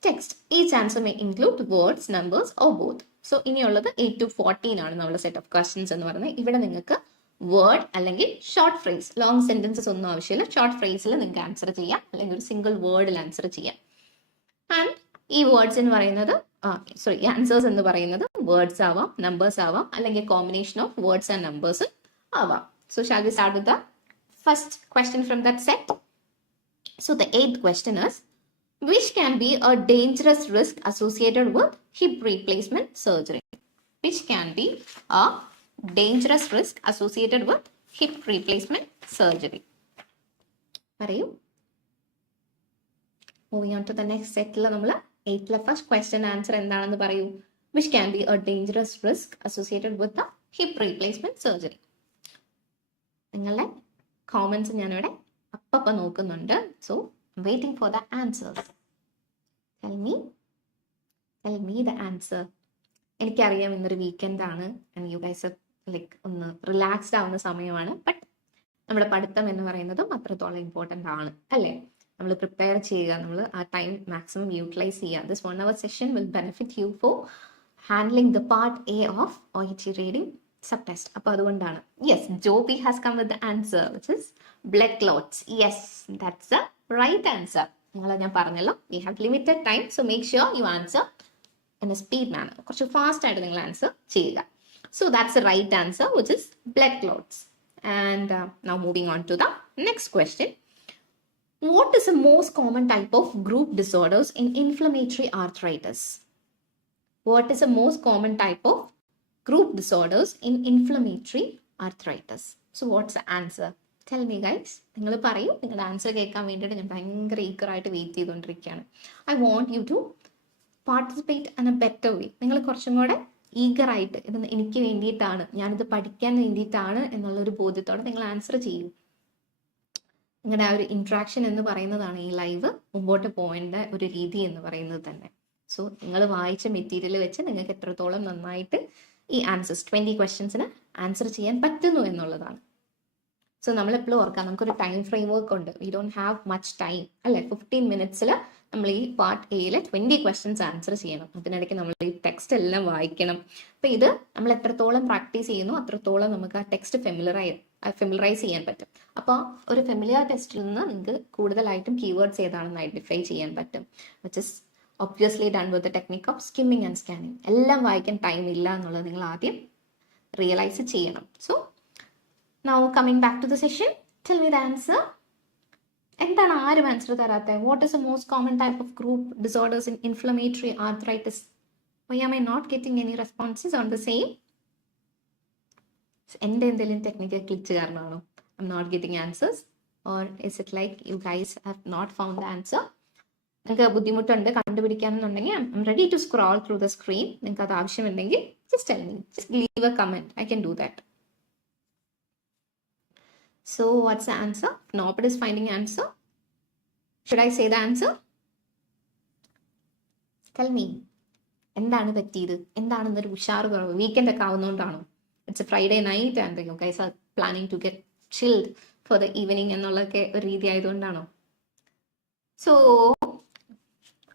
text. Each answer may include words, numbers or both. So ഇനിയുള്ളത് 8 to 14 ആണ് നമ്മുടെ സെറ്റ് ഓഫ് ക്വസ്റ്റ്യൻസ് എന്ന് പറയുന്നത്. ഇവിടെ നിങ്ങൾക്ക് വേർഡ് അല്ലെങ്കിൽ ഷോർട്ട് ഫ്രേസ്, ലോങ് സെന്റൻസസ് ഒന്നും ആവശ്യമില്ല. ഷോർട്ട് ഫ്രേസിൽ നിങ്ങൾക്ക് ആൻസർ ചെയ്യാം, അല്ലെങ്കിൽ ഒരു സിംഗിൾ വേർഡിൽ ആൻസർ ചെയ്യാം. ആൻഡ് ഈ വേർഡ്സ് എന്ന് പറയുന്നത് ആൻസേഴ്സ് എന്ന് പറയുന്നത് വേർഡ്സ് ആവാം, നമ്പേഴ്സ് ആവാം, അല്ലെങ്കിൽ combination of words and numbers ആവാം. So shall we start with the first question from that set? So the 8th question is, which can be a dangerous risk associated with hip replacement surgery? Which can be a dangerous risk associated with hip replacement surgery? പറയൂ. Moving on to the next set, നമ്മൾ 8th first question answer എന്താണെന്ന് പറയൂ. Which can be a dangerous risk associated with the hip replacement surgery? നിങ്ങളുടെ കോമൻസ് ഞാനിവിടെ അപ്പം നോക്കുന്നുണ്ട്. So waiting for the answers. Tell me the answer. എനിക്കറിയാം ഇന്നൊരു വീക്കെൻഡ് ആണ് ആൻഡ് യു ഗൈസ് ലൈക്ക് ഒന്ന് റിലാക്സ്ഡ് ആവുന്ന സമയമാണ്. ബട്ട് നമ്മുടെ പഠിത്തം എന്ന് പറയുന്നതും അത്രത്തോളം ഇമ്പോർട്ടൻ്റ് ആണ് അല്ലേ? നമ്മൾ പ്രിപ്പയർ ചെയ്യുക, നമ്മൾ ആ ടൈം മാക്സിമം യൂട്ടിലൈസ് ചെയ്യുക. ദിസ് 1 hour session will benefit you for handling the part A of OET reading sub test. അപ്പോൾ അതുകൊണ്ടാണ്. Yes, Joby has come with the answer, which is blood clots. Yes, that's the right answer. നിങ്ങളെ ഞാൻ പറഞ്ഞല്ലോ, we have limited time, so make sure you answer in a speed manner. കുറച്ച് ഫാസ്റ്റ് ആയിട്ട് നിങ്ങൾ ആൻസർ ചെയ്യുക. So that's the right answer, which is blood clots. And now moving on to the next question. What is the most common type of group disorders in inflammatory arthritis? What is the most common type of group disorders in inflammatory arthritis? So what's the answer? Tell me guys. നിങ്ങൾ പറയൂ. നിങ്ങളുടെ ആൻസർ കേൾക്കാൻ വേണ്ടിയിട്ട് ഞാൻ ഭയങ്കര ഈഗറായിട്ട് wait ചെയ്തുകൊണ്ടിരിക്കുകയാണ്. I want you to participate in a better way. നിങ്ങൾ കുറച്ചും കൂടെ ഈഗറായിട്ട് ഇത് എനിക്ക് വേണ്ടിയിട്ടാണ്, ഞാനിത് പഠിക്കാൻ വേണ്ടിയിട്ടാണ് എന്നുള്ളൊരു ബോധ്യത്തോടെ നിങ്ങൾ ആൻസർ ചെയ്യൂ. നിങ്ങളുടെ ആ ഒരു ഇൻട്രാക്ഷൻ എന്ന് പറയുന്നതാണ് ഈ ലൈവ് മുമ്പോട്ട് പോകേണ്ട ഒരു രീതി എന്ന് പറയുന്നത് തന്നെ. സോ നിങ്ങൾ വായിച്ച മെറ്റീരിയൽ വെച്ച് നിങ്ങൾക്ക് എത്രത്തോളം നന്നായിട്ട് ഈ ആൻസേഴ്സ് 20 ക്വസ്റ്റ്യൻസിന് ആൻസർ ചെയ്യാൻ പറ്റുന്നു എന്നുള്ളതാണ്. സോ നമ്മളെപ്പോഴും ഓർക്കാം, നമുക്കൊരു ടൈം ഫ്രെയിം വർക്ക് ഉണ്ട്. We don't have much time അല്ലേ? 15 മിനിറ്റ്സിൽ നമ്മൾ ഈ പാർട്ട് എയിലെ 20 ക്വസ്റ്റ്യൻസ് ആൻസർ ചെയ്യണം. അതിനിടയ്ക്ക് നമ്മൾ ഈ ടെക്സ്റ്റ് എല്ലാം വായിക്കണം. അപ്പം ഇത് നമ്മൾ എത്രത്തോളം പ്രാക്ടീസ് ചെയ്യുന്നു അത്രത്തോളം നമുക്ക് ആ ടെക്സ്റ്റ് ഫെമിലറൈസ് ചെയ്യാൻ പറ്റും. അപ്പോൾ ഒരു ഫെമിലിയർ ടെസ്റ്റിൽ നിന്ന് നിങ്ങൾക്ക് കൂടുതലായിട്ടും കീവേഡ്സ് ഏതാണെന്ന് ഐഡന്റിഫൈ ചെയ്യാൻ പറ്റും. Which is obviously done with the technique of skimming and scanning. എല്ലാം വായിക്കാൻ ടൈം ഇല്ല എന്നുള്ളത് നിങ്ങൾ ആദ്യം റിയലൈസ് ചെയ്യണം. So now coming back to the session, tell me the answer. എന്താണ് ആരും ആൻസർ തരാത്തത്? What is the most common type of group disorders in inflammatory arthritis? Why am I not getting any responses on the same? എൻ്റെ എന്തെങ്കിലും technical glitch കാരണമാണോ I'm not getting answers? Or is it like you guys have not found the answer? നിങ്ങൾക്ക് ബുദ്ധിമുട്ടുണ്ട് കണ്ടുപിടിക്കാനെന്നുണ്ടെങ്കിൽ I'm ready to scroll through the screen. നിങ്ങൾക്ക് അത് ആവശ്യമുണ്ടെങ്കിൽ just tell me, just leave a comment. I can do that. So what's the answer? Nobody is finding answer. Should I say the answer? Tell me. എന്താണ് പറ്റിയത്? എന്താണ് ഇന്നൊരു ഉഷാറ് കുറവ്? Weekend ഒക്കെ ആവുന്നതുകൊണ്ടാണോ? It's a Friday night and you guys are planning to get chilled for the evening എന്നുള്ളതൊക്കെ ഒരു രീതി ആയതുകൊണ്ടാണോ? So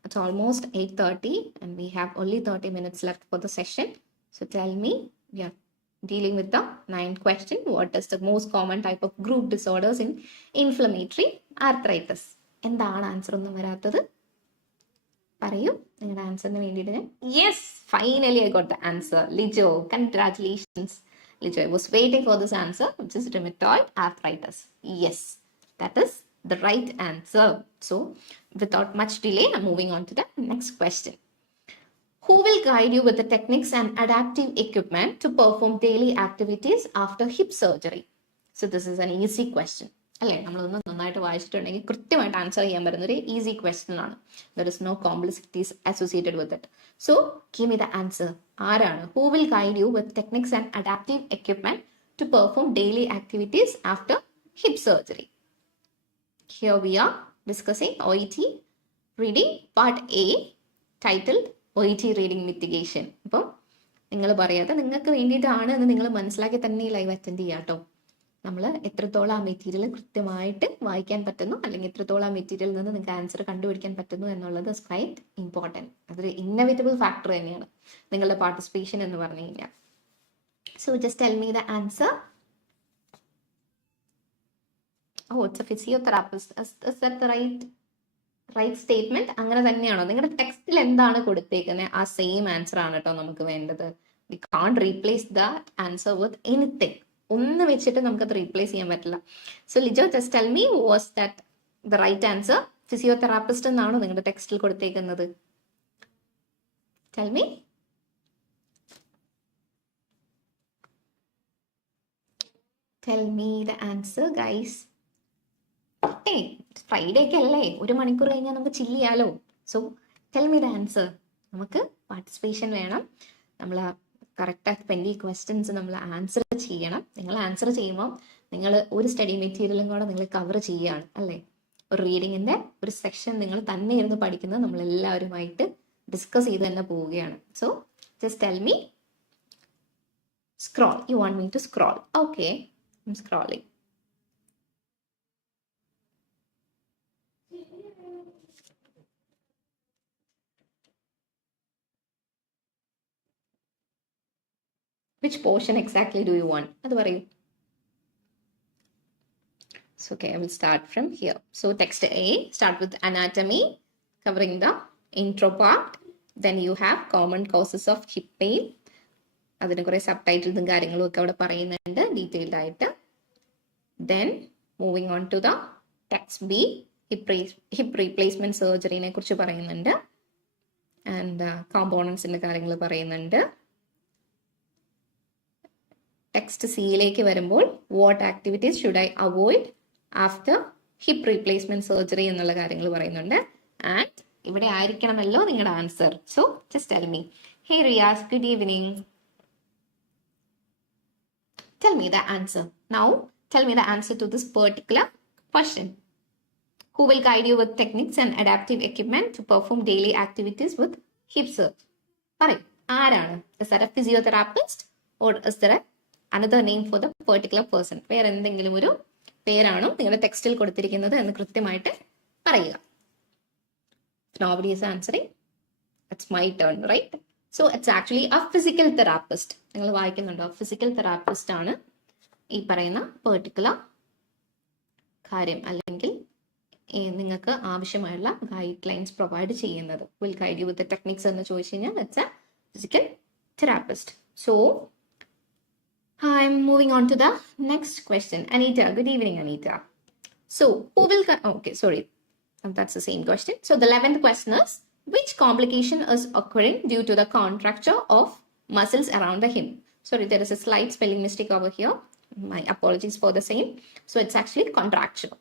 it's almost 8:30 and we have only 30 minutes left for the session. So tell me, we are dealing with the 9th question. What is the most common type of group disorders in inflammatory arthritis? എന്താണ് ആൻസർ ഒന്നും വരാത്തത്? പറയൂ നിങ്ങളുടെ ആൻസറിന് വേണ്ടിയിട്ട് ഞാൻ. Yes, finally I got the answer. Lijo, കൺഗ്രാറ്റുലേഷൻസ്. Lijo, I was waiting for this answer, which is rheumatoid arthritis. Yes, that is the right answer. So without much delay, I'm moving on to the next question. Who will guide you with the techniques and adaptive equipment to perform daily activities after hip surgery? So this is an easy question. അല്ലേ? നമ്മളൊന്ന് നന്നായിട്ട് വായിച്ചിട്ടുണ്ടെങ്കിൽ കൃത്യമായിട്ട് ആൻസർ ചെയ്യാൻ പറ്റുന്ന ഒരു easy question ആണ്. There is no complexities associated with it. So give me the answer. ആരാണ്? Who will guide you with techniques and adaptive equipment to perform daily activities after hip surgery? Here we are discussing OET Reading Part A, titled OET Reading Mitigation. അപ്പം നിങ്ങൾ പറയാതെ നിങ്ങൾക്ക് വേണ്ടിയിട്ടാണ് എന്ന് നിങ്ങൾ മനസ്സിലാക്കി തന്നെ ഈ ലൈവ് അറ്റൻഡ് ചെയ്യാം കേട്ടോ. നമ്മൾ എത്രത്തോളം ആ മെറ്റീരിയൽ കൃത്യമായിട്ട് വായിക്കാൻ പറ്റുന്നു, അല്ലെങ്കിൽ എത്രത്തോളം ആ മെറ്റീരിയലിൽ നിന്ന് നിങ്ങൾക്ക് ആൻസർ കണ്ടുപിടിക്കാൻ പറ്റുന്നു എന്നുള്ളത് ഇസ് ക്വൈറ്റ് ഇമ്പോർട്ടൻറ്റ്. അതൊരു ഇന്നവേറ്റബിൾ ഫാക്ടർ തന്നെയാണ് നിങ്ങളുടെ പാർട്ടിസിപ്പേഷൻ എന്ന് പറഞ്ഞു കഴിഞ്ഞാൽ. So just tell me the answer. Oh, it's a physiotherapist. Is that the right right statement അങ്ങനെ തന്നെയാണോ? നിങ്ങളുടെ ടെക്സ്റ്റിൽ എന്താണ് കൊടുത്തേക്കുന്നത് ആ സെയിം ആൻസർ ആണ് കേട്ടോ നമുക്ക് വേണ്ടത്. We can't replace the answer with anything. ഒന്ന് വെച്ചിട്ട് നമുക്കത് റീപ്ലേസ് ചെയ്യാൻ പറ്റില്ല. So Lijo, just tell me, was that the right answer? Physiotherapist എന്നാണോ നിങ്ങളുടെ ടെക്സ്റ്റിൽ കൊടുത്തേക്കുന്നത്? Tell me. Tell me the answer guys. Friday ഒക്കെ അല്ലേ, 1 മണിക്കൂർ കഴിഞ്ഞാൽ നമുക്ക് ചില്ല് ചെയ്യാലോ. So tell me the answer. നമുക്ക് പാർട്ടിസിപ്പേഷൻ വേണം. നമ്മൾ കറക്റ്റായിട്ട് 20 ക്വസ്റ്റ്യൻസ് നമ്മൾ ആൻസർ ചെയ്യണം. നിങ്ങൾ ആൻസർ ചെയ്യുമ്പോൾ നിങ്ങൾ ഒരു സ്റ്റഡി മെറ്റീരിയലും കൂടെ നിങ്ങൾ കവർ ചെയ്യുകയാണ് അല്ലേ. ഒരു റീഡിങ്ങിൻ്റെ ഒരു സെക്ഷൻ നിങ്ങൾ തന്നെ ഇരുന്ന് പഠിക്കുന്നത് നമ്മളെല്ലാവരുമായിട്ട് ഡിസ്കസ് ചെയ്ത് തന്നെ പോവുകയാണ്. So just tell me. Scroll. You want me to scroll? Okay, I'm scrolling. Which portion exactly do you want? അത് പറയൂ. So, okay, I will start from here. So, text A, start with anatomy, covering the intro part. Then you have common causes of hip pain. അതിന് കുറേ സബ്ടൈറ്റിൽസും കാര്യങ്ങളും ഒക്കെ അവിടെ പറയുന്നുണ്ട് ഡീറ്റെയിൽഡ് ആയിട്ട്. Then, moving on to the text B, hip replacement surgery-നെ കുറിച്ച് പറയുന്നുണ്ട്. And components-ന്റെ കാര്യങ്ങൾ പറയുന്നുണ്ട്. ടെക്സ്റ്റ് സിയിലേക്ക് വരുമ്പോൾ what activities should I avoid after hip replacement surgery എന്നുള്ള കാര്യങ്ങൾ പറയുന്നുണ്ട്. ആൻഡ് ഇവിടെ ആയിരിക്കണമല്ലോ നിങ്ങളുടെ answer. So just tell me. Hey Riyas, good evening. Tell me the answer. Now tell me the answer to this particular question. Who will guide you with techniques and adaptive equipment to perform daily activities with hip surgery? പറയും, ആരാണ്? Is that a physiotherapist or is there another name for the particular person? വേറെ എന്തെങ്കിലും ഒരു പേരാണോ നിങ്ങളുടെ ടെക്സ്റ്റിൽ കൊടുത്തിരിക്കുന്നത് എന്ന് കൃത്യമായിട്ട് പറയുക. Nobody is answering. It's my turn, right? So it's actually a physical therapist. നിങ്ങൾ വായിക്കുന്നുണ്ടോ? ഫിസിക്കൽ തെറാപ്പിസ്റ്റ് ആണ് ഈ പറയുന്ന പെർട്ടിക്കുലർ കാര്യം അല്ലെങ്കിൽ നിങ്ങൾക്ക് ആവശ്യമായുള്ള ഗൈഡ് ലൈൻസ് പ്രൊവൈഡ് ചെയ്യുന്നത്. Will guide you with the techniques എന്ന് ചോദിച്ചു കഴിഞ്ഞാൽ it's A physical therapist. So I'm moving on to the next question. Anita, good evening, Anita. So, who will... Okay, sorry. That's the same question. So, the 11th question is, which complication is occurring due to the contracture of muscles around the hip? Sorry, there is a slight spelling mistake over here. My apologies for the same. So, it's actually contracture.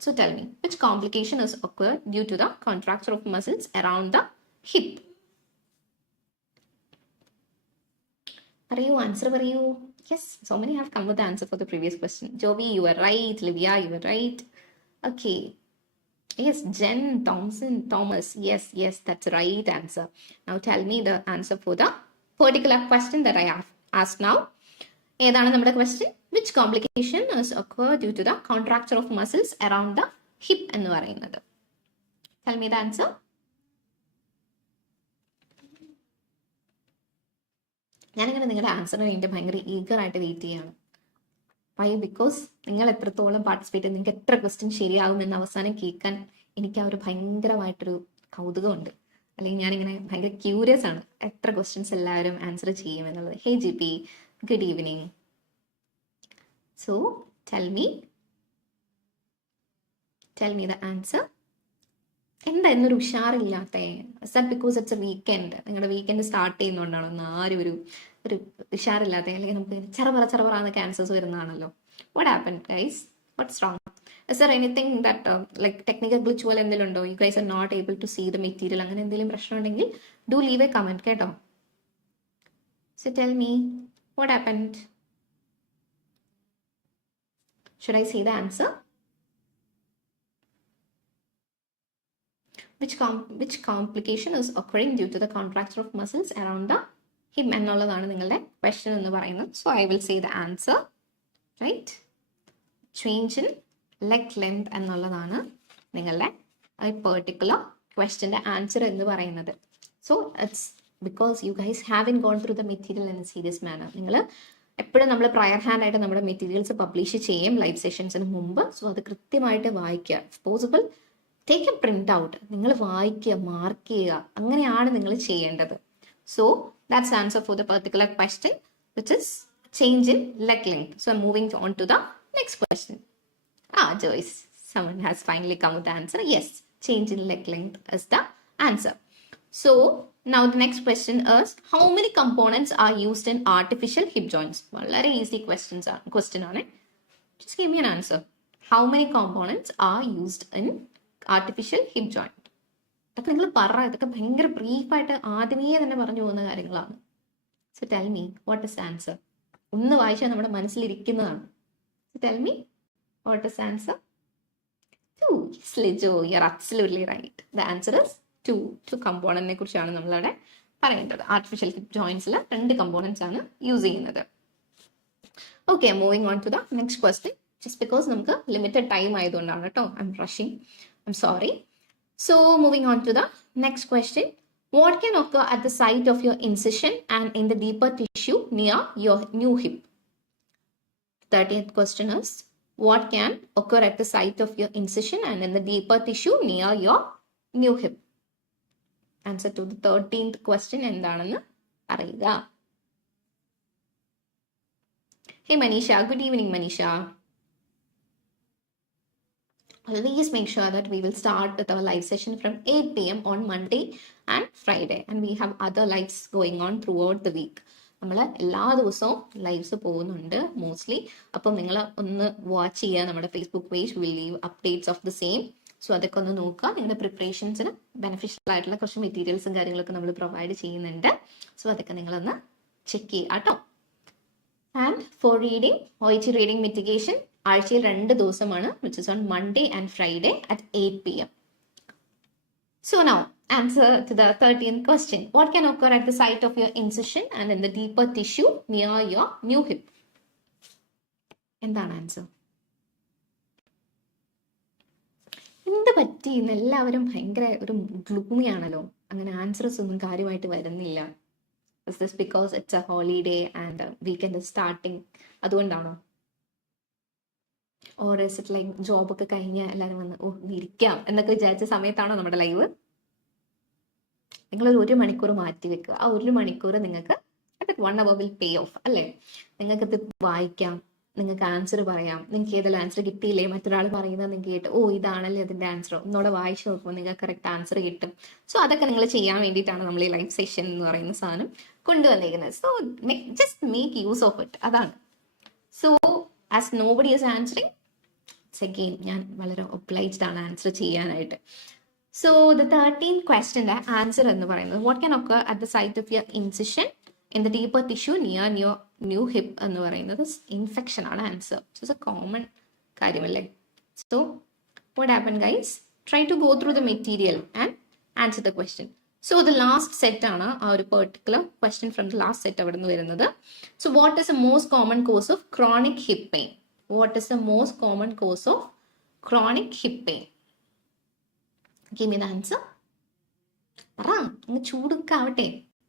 So, tell me, which complication is occurred due to the contracture of muscles around the hip? Parayu, answer parayu. Yes, so many have come with the answer for the previous question. Jovi, you were right. Livia, you were right. Okay. Yes, Jen Thomas. Yes, that's the right answer. Now tell me the answer for the particular question that I have asked now. ഏതാണ് നമ്മുടെ question? Which complication is occurred due to the contracture of muscles around the hip എന്ന് പറയുന്നത്? Tell me the answer. ഞാനിങ്ങനെ നിങ്ങളുടെ ആൻസറിന് വേണ്ടി ഭയങ്കര ഈഗറായിട്ട് വെയിറ്റ് ചെയ്യാണ്. വൈ? ബിക്കോസ് നിങ്ങൾ എത്രത്തോളം പാർട്ടിസിപ്പേറ്റ് ചെയ്ത് നിങ്ങൾക്ക് എത്ര ക്വസ്റ്റ്യൻ ശരിയാകുമെന്ന് അവസാനം കേൾക്കാൻ എനിക്ക് ആ ഒരു ഭയങ്കരമായിട്ടൊരു കൗതുകമുണ്ട്. അല്ലെങ്കിൽ ഞാനിങ്ങനെ ഭയങ്കര ക്യൂരിയസ് ആണ് എത്ര ക്വസ്റ്റ്യൻസ് എല്ലാവരും ആൻസർ ചെയ്യുമെന്നുള്ളത്. Hey G P, good evening. So tell me the answer. എന്താ എന്നൊരു ഉഷാറില്ലാത്ത? That because it's a weekend. നിങ്ങളുടെ വീക്കെൻഡ് സ്റ്റാർട്ട് ചെയ്യുന്നതുകൊണ്ടാണോ ഒന്ന് ആരും ഒരു ഉഷാറില്ലാത്ത? അല്ലെങ്കിൽ നമുക്ക് ചെറപറാന്നൊക്കെ ആൻസേഴ്സ് വരുന്നതാണല്ലോ. What happen guys? What's wrong? Is there anything that like technical glitch പോലെ എന്തെങ്കിലും ഉണ്ടോ? You guys are not able to see the material, അങ്ങനെ എന്തെങ്കിലും പ്രശ്നം ഉണ്ടെങ്കിൽ ഡു ലീവ് എ കമന്റ് കേട്ടോ. So tell me what happened. Should I see the answer? Which complication is occurring due to the contracture of muscles around the hip എന്നുള്ളതാണ് നിങ്ങളുടെ question എന്ന് പറയുന്നത്. So I will say the answer. Right, change in leg length എന്നുള്ളതാണ് നിങ്ങളുടെ particular ക്വസ്റ്റ്യൻ്റെ answer എന്ന് പറയുന്നത്. So it's because you guys have gone through the material in a serious manner. നിങ്ങൾ എപ്പോഴും നമ്മൾ പ്രയർ ഹാൻഡ് ആയിട്ട് നമ്മുടെ മെറ്റീരിയൽസ് പബ്ലിഷ് ചെയ്യും ലൈവ് സെഷൻസിന് മുമ്പ്. സോ അത് കൃത്യമായിട്ട് വായിക്കുക. If possible take a print out, നിങ്ങൾ വായിക്കുക, മാർക്ക് ചെയ്യുക, അങ്ങനെയാണ് നിങ്ങൾ ചെയ്യേണ്ടത്. So that's answer for the particular question which is change in leg length. So moving on to the next question. Joyce, someone has finally come with the answer. Yes, change in leg length is the answer. So now the next question is, how many components are used in artificial hip joints? Very easy question on it. Just give me an answer. How many components are used in artificial hip joint? ഇതൊക്കെ നിങ്ങൾ പറ, ഇതൊക്കെ ഭയങ്കര ബ്രീഫായിട്ട് ആദ്യമേ തന്നെ പറഞ്ഞു പോകുന്ന കാര്യങ്ങളാണ്. So tell me what is answer. ഒന്ന് വായിച്ചാൽ നമ്മുടെ മനസ്സിലിരിക്കുന്നതാണ്. So tell me what is the answer? 2. Yes, Lijo, you're absolutely right. The answer is 2. 2 component ne kurichana nammalade parayundathu. Artificial hip joints la 2 components aanu use cheyyunnathu. Okay, moving on to the next question. Just because namukku limited time ayidondana ട്ടോ, I'm rushing. I'm sorry. So moving on to the next question. What can occur at the site of your incision and in the deeper tissue near your new hip? 13th question is, what can occur at the site of your incision and in the deeper tissue near your new hip? Answer to the 13th question എന്താണെന്ന് അറിയുക. Hey Manisha, good evening Manisha. Always make sure that we will start with our live session from 8 p.m. on Monday and Friday, and we have other lives going on throughout the week. നമ്മൾ എല്ലാ ദിവസവും ലൈവ്സ് പോകുന്നുണ്ട് മോസ്റ്റ്ലി. അപ്പം നിങ്ങൾ ഒന്ന് വാച്ച് ചെയ്യുക. നമ്മുടെ Facebook page will leave updates of the same. So അതൊക്കെ ഒന്ന് നോക്കുക. നിങ്ങളുടെ പ്രിപ്പറേഷൻസിന് ബെനിഫിഷ്യൽ ആയിട്ടുള്ള കുറച്ച് മെറ്റീരിയൽസും കാര്യങ്ങളൊക്കെ നമ്മൾ പ്രൊവൈഡ് ചെയ്യുന്നുണ്ട്. സോ അതൊക്കെ നിങ്ങളൊന്ന് ചെക്ക് ചെയ്യുക കേട്ടോ. And four reading, OET reading mitigation ആഴ്ചയിൽ 2 ദിവസമാണ്, which is on Monday and Friday at 8 p.m. So now, answer to the 13th question. What can occur at the site of your incision and in the deeper tissue near your new hip? എന്താണ് ആൻസർ? എന്ത് പറ്റി ഇന്ന് എല്ലാവരും ഭയങ്കര ഒരു ഗ്ലൂമി ആണല്ലോ, അങ്ങനെ ആൻസേഴ്സ് ഒന്നും കാര്യമായിട്ട് വരുന്നില്ല. Is this because it's a holiday and weekend is starting? അതുകൊണ്ടാണോ? ഓർ ഇസ് ഇറ്റ് ലൈക്ക് ജോബൊക്കെ കഴിഞ്ഞ് എല്ലാവരും വന്ന് ഇരിക്കാം എന്നൊക്കെ വിചാരിച്ച സമയത്താണോ നമ്മുടെ ലൈവ്? നിങ്ങളൊരു 1 മണിക്കൂർ മാറ്റി വെക്കുക. ആ 1 മണിക്കൂർ നിങ്ങൾക്ക് 1 hour വിൽ പേ ഓഫ് അല്ലേ? നിങ്ങൾക്കിത് വായിക്കാം, നിങ്ങൾക്ക് ആൻസർ പറയാം. നിങ്ങൾക്ക് ഏതെല്ലാം ആൻസർ കിട്ടിയില്ലേ, മറ്റൊരാൾ പറയുന്നത് നിങ്ങൾക്ക് കേട്ട് ഇതാണല്ലേ അതിന്റെ ആൻസർ, ഒന്നോടെ വായിച്ചു നോക്കുമ്പോൾ നിങ്ങൾക്ക് കറക്റ്റ് ആൻസർ കിട്ടും. സോ അതൊക്കെ നിങ്ങൾ ചെയ്യാൻ വേണ്ടിയിട്ടാണ് നമ്മൾ ഈ ലൈവ് സെഷൻ എന്ന് പറയുന്ന സാധനം കൊണ്ടുവന്നിരിക്കുന്നത്. So just make use of it, അതാണ്. So as nobody is answering, it's again ഞാൻ വളരെ ഒബ്ലൈജ്ഡ് ആണ് ആൻസർ ചെയ്യാനായിട്ട്. So the 13th question, the answer എന്ന് പറയുന്നത്, what can occur at the site of your incision in the deeper tissue near your new hip എന്ന് പറയുന്നത് ഇൻഫെക്ഷൻ ആണ് ആൻസർ. ഇറ്റ്സ് എ കോമൺ കാര്യമല്ലേ? So what happened guys? Try to go through the material and answer the question. So the last set ആണ് ആ ഒരു particular question from the last set അവിടെ നിന്ന് വരുന്നത്. So what is the most common cause of chronic hip pain? What is the most common cause of chronic hip pain? Give me the answer. ചൂടുക്കാവട്ടെ,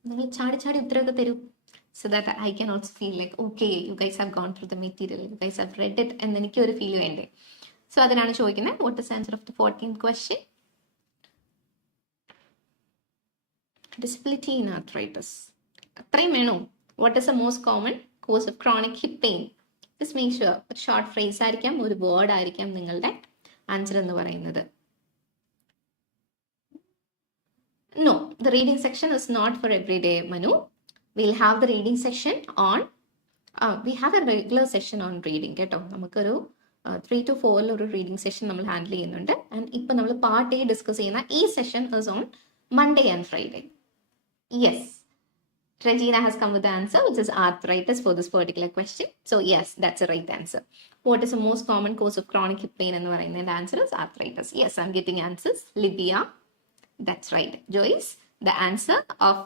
നിങ്ങൾ ചാടി ചാടി ഉത്തരവൊക്കെ തരൂ. So that I can also feel like, okay, you guys have gone through the material, you guys have read it, എന്ന് എനിക്ക് ഒരു ഫീൽ വേണ്ടേ. സോ അതിനാണ് ചോദിക്കുന്നത്. What is the answer of the 14th question? Disability in arthritis. അത്രയും വേണോ? What is the most common cause of chronic hip pain? Just make sure ഒരു short phrase ആയിരിക്കാം, ഒരു വേർഡ് ആയിരിക്കാം നിങ്ങളുടെ ആൻസർ എന്ന് പറയുന്നത്. No, the reading section is not for every day, Manu. We'll have the reading section on, we have a regular session on reading, കേട്ടോ. നമുക്കൊരു 3 to 4 ഒരു റീഡിംഗ് സെഷൻ നമ്മൾ ഹാൻഡിൽ ചെയ്യുന്നുണ്ട്. ആൻഡ് ഇപ്പം നമ്മൾ പാർട്ട് A ഡിസ്കസ് ചെയ്യുന്ന ഈ session is on Monday and Friday. Yes, Regina has come with the answer, which is arthritis for this particular question. So yes, that's the right answer. What is the most common cause of chronic hip pain എന്ന് പറയുന്നത്? The answer is arthritis. Yes, I'm getting answers. Lydia, that's right. Joyce, the answer of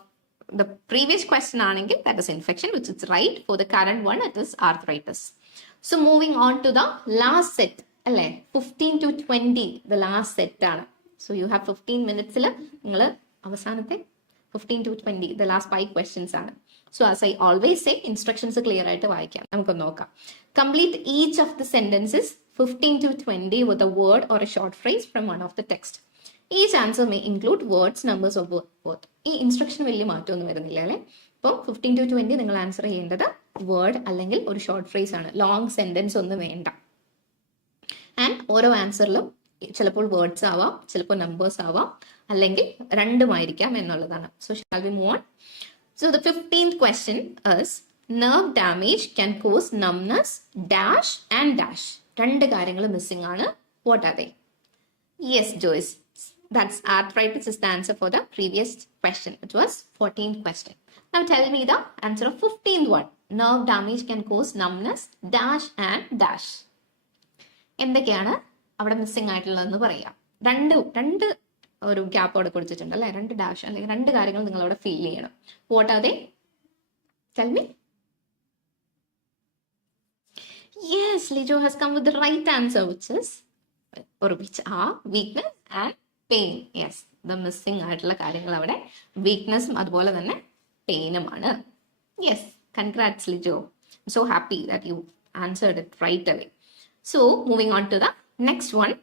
the previous question aanengil that is infection, which is right. For the current one, it is arthritis. So moving on to the last set, alle 15 to 20, the last set aanu. So you have 15 minutes il ningal avasanathe 15 to 20, the last 5 questions aanu. So as I always say, instructions clear aayittu vaayikam. Namukku nokkam. Complete each of the sentences 15 to 20 with a word or a short phrase from one of the text. Each answer may include words, numbers or both. ഈ ഇൻസ്ട്രക്ഷൻ വലിയ മാറ്റമൊന്നും വരുന്നില്ല അല്ലേ? അപ്പോൾ 15 to 20 നിങ്ങൾ ആൻസർ ചെയ്യേണ്ടത് വേർഡ് അല്ലെങ്കിൽ ഒരു ഷോർട്ട് ഫ്രേസ് ആണ്. ലോങ് സെന്റൻസ് ഒന്നും വേണ്ട. ആൻഡ് ഓരോ ആൻസറിലും ചിലപ്പോൾ വേർഡ്സ് ആവാം, ചിലപ്പോൾ നമ്പേഴ്സ് ആവാം, അല്ലെങ്കിൽ രണ്ടുമായിരിക്കാം എന്നുള്ളതാണ്. So shall we move on. So the 15th question is nerve damage can cause numbness dash and dash. രണ്ട് കാര്യങ്ങൾ മിസ്സിംഗ് ആണ്. What are they? Yes, Joyce. That's arthritis is the answer for the previous question, which was 14th question. Now tell me the answer of 15th one. Nerve damage can cause numbness dash and dash. എന്തൊക്കെയാണ് അവിടെ മിസ്സിംഗ് ആയിട്ടുള്ളതെന്ന് പറയാം. രണ്ട് ഒരു ഗ്യാപ്പ് അവിടെ കൊടുത്തിട്ടുണ്ട് അല്ലെ, രണ്ട് ഡാഷ് അല്ലെങ്കിൽ രണ്ട് കാര്യങ്ങൾ നിങ്ങൾ അവിടെ ഫീൽ ചെയ്യണം. What are they? Tell me. Yes, Lijo has come with the right answer, which are weakness and pain. Yes, the missing ആയിട്ടുള്ള കാര്യങ്ങൾ അവിടെ വീക്ക്നെസ്സും അതുപോലെ തന്നെ പെയിനുമാണ്. Yes, congrats Lijo. I'm so happy that you answered it right away. So, moving on to the next one.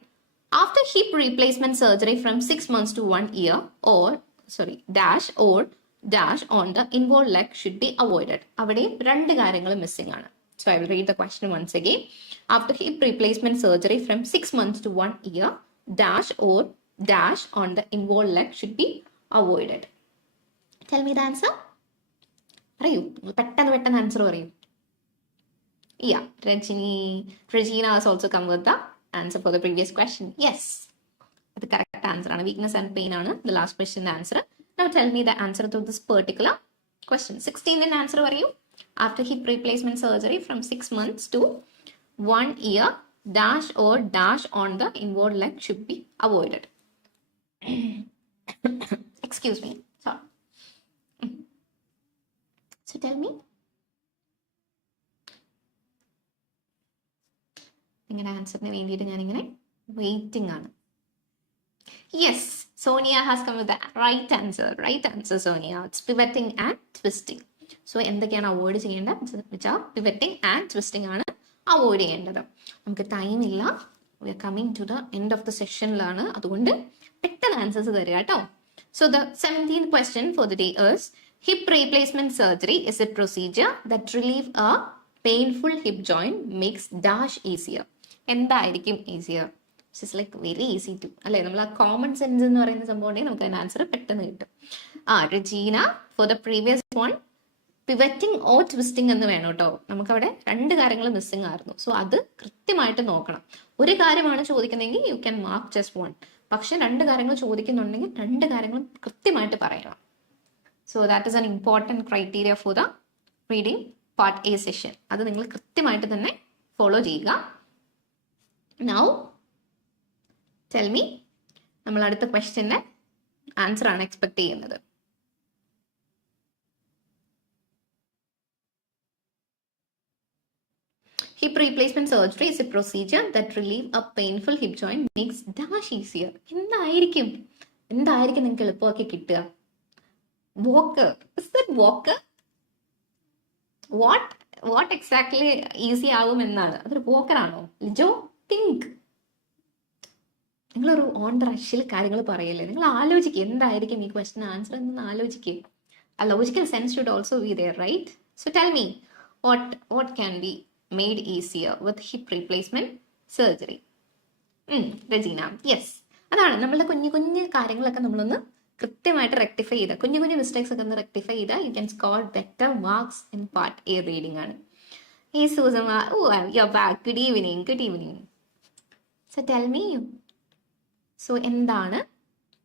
After hip replacement surgery from 6 months to 1 year dash on the involved leg should be avoided. അവിടെ രണ്ട് കാര്യങ്ങൾ മിസ്സിംഗ് ആണ്. So I will read the question once again. After hip replacement surgery from 6 months to 1 year, dash on the involved leg should be avoided. Tell me the answer. പറയൂ, പെട്ടെന്ന് ആൻസർ പറയൂ. Yeah, Regina has also come with the answer for the previous question. Yes, the correct answer ആണ്. Weakness and pain ആണ് the last question answer. Now tell me the answer to this particular question. 16th answer പറയൂ. After hip replacement surgery from 6 months to 1 year, dash on the involved leg should be avoided. Excuse me. Sorry. So tell me. നിങ്ങളുടെ ആൻസറിന് വേണ്ടിയിട്ട് ഞാനിങ്ങനെ വെയിറ്റിംഗ് ആണ്. Yes, Sonia has come with the right answer. Right answer, Sonia. It's pivoting and twisting. So എന്തൊക്കെയാണ് avoid ചെയ്യേണ്ടത് വെച്ചാൽ pivoting and twisting ആണ് avoid ചെയ്യേണ്ടത്. നമുക്ക് ടൈം ഇല്ല, we are coming to the end of the സെഷനിലാണ്, അതുകൊണ്ട് പെട്ടെന്ന് ആൻസേഴ്സ് തരിക കേട്ടോ. So the 17th question for the day is hip replacement surgery is a procedure that relieve a painful hip joint makes dash easier. എന്തായിരിക്കും easier? It's like very easy to അല്ലേ, നമ്മൾ ആ common sense എന്ന് പറയുന്ന സംഭവം ഉണ്ടെങ്കിൽ നമുക്ക് അതിന് ആൻസർ പെട്ടെന്ന് കിട്ടും. Regina for the previous one pivoting or twisting എന്ന് വേണം കേട്ടോ. നമുക്കവിടെ രണ്ട് കാര്യങ്ങൾ മിസ്സിംഗ് ആയിരുന്നു. സോ അത് കൃത്യമായിട്ട് നോക്കണം. ഒരു കാര്യമാണ് ചോദിക്കുന്നതെങ്കിൽ you can mark just one. പക്ഷെ രണ്ട് കാര്യങ്ങൾ ചോദിക്കുന്നുണ്ടെങ്കിൽ രണ്ട് കാര്യങ്ങളും കൃത്യമായിട്ട് പറയണം. So that is an important criteria for the reading part A session. അത് നിങ്ങൾ കൃത്യമായിട്ട് തന്നെ ഫോളോ ചെയ്യുക. നൗ ടെൽ മീ, നമ്മൾ അടുത്ത ക്വസ്റ്റ്യൻ്റെ ആൻസർ ആണ് എക്സ്പെക്ട് ചെയ്യുന്നത്. Hip replacement surgery is a procedure that relieve a painful hip joint makes dash easier. എന്തായിരിക്കും നിങ്ങൾക്ക് എളുപ്പമാക്കി കിട്ടുക? Walker. Is that walker? What exactly easy ആവും എന്നാണ്? അതൊരു walker ആണോ? ലിജോ, think. നിങ്ങളൊരു ഓൺ ദ റഷിൽ കാര്യങ്ങൾ പറയല്ലേ, നിങ്ങൾ ആലോചിക്കുക എന്തായിരിക്കും ഈ ക്വസ്റ്റ്യൻ ആൻസർ എന്ന് ആലോചിക്കുക. A logical sense should also be there, right? So tell me, what can be made easier with hip replacement surgery? Regina, yes. അതാണ് നമ്മളുടെ കുഞ്ഞു കാര്യങ്ങളൊക്കെ നമ്മളൊന്ന് കൃത്യമായിട്ട് റെക്ടിഫൈ ചെയ്താൽ, കുഞ്ഞു മിസ്റ്റേക്സ് ഒക്കെ ഒന്ന് റെക്ടിഫൈ ചെയ്താൽ you can score better marks in part A reading ആണ്. ഈ Susamma, you are back. Good evening. So tell me, so എന്താണ്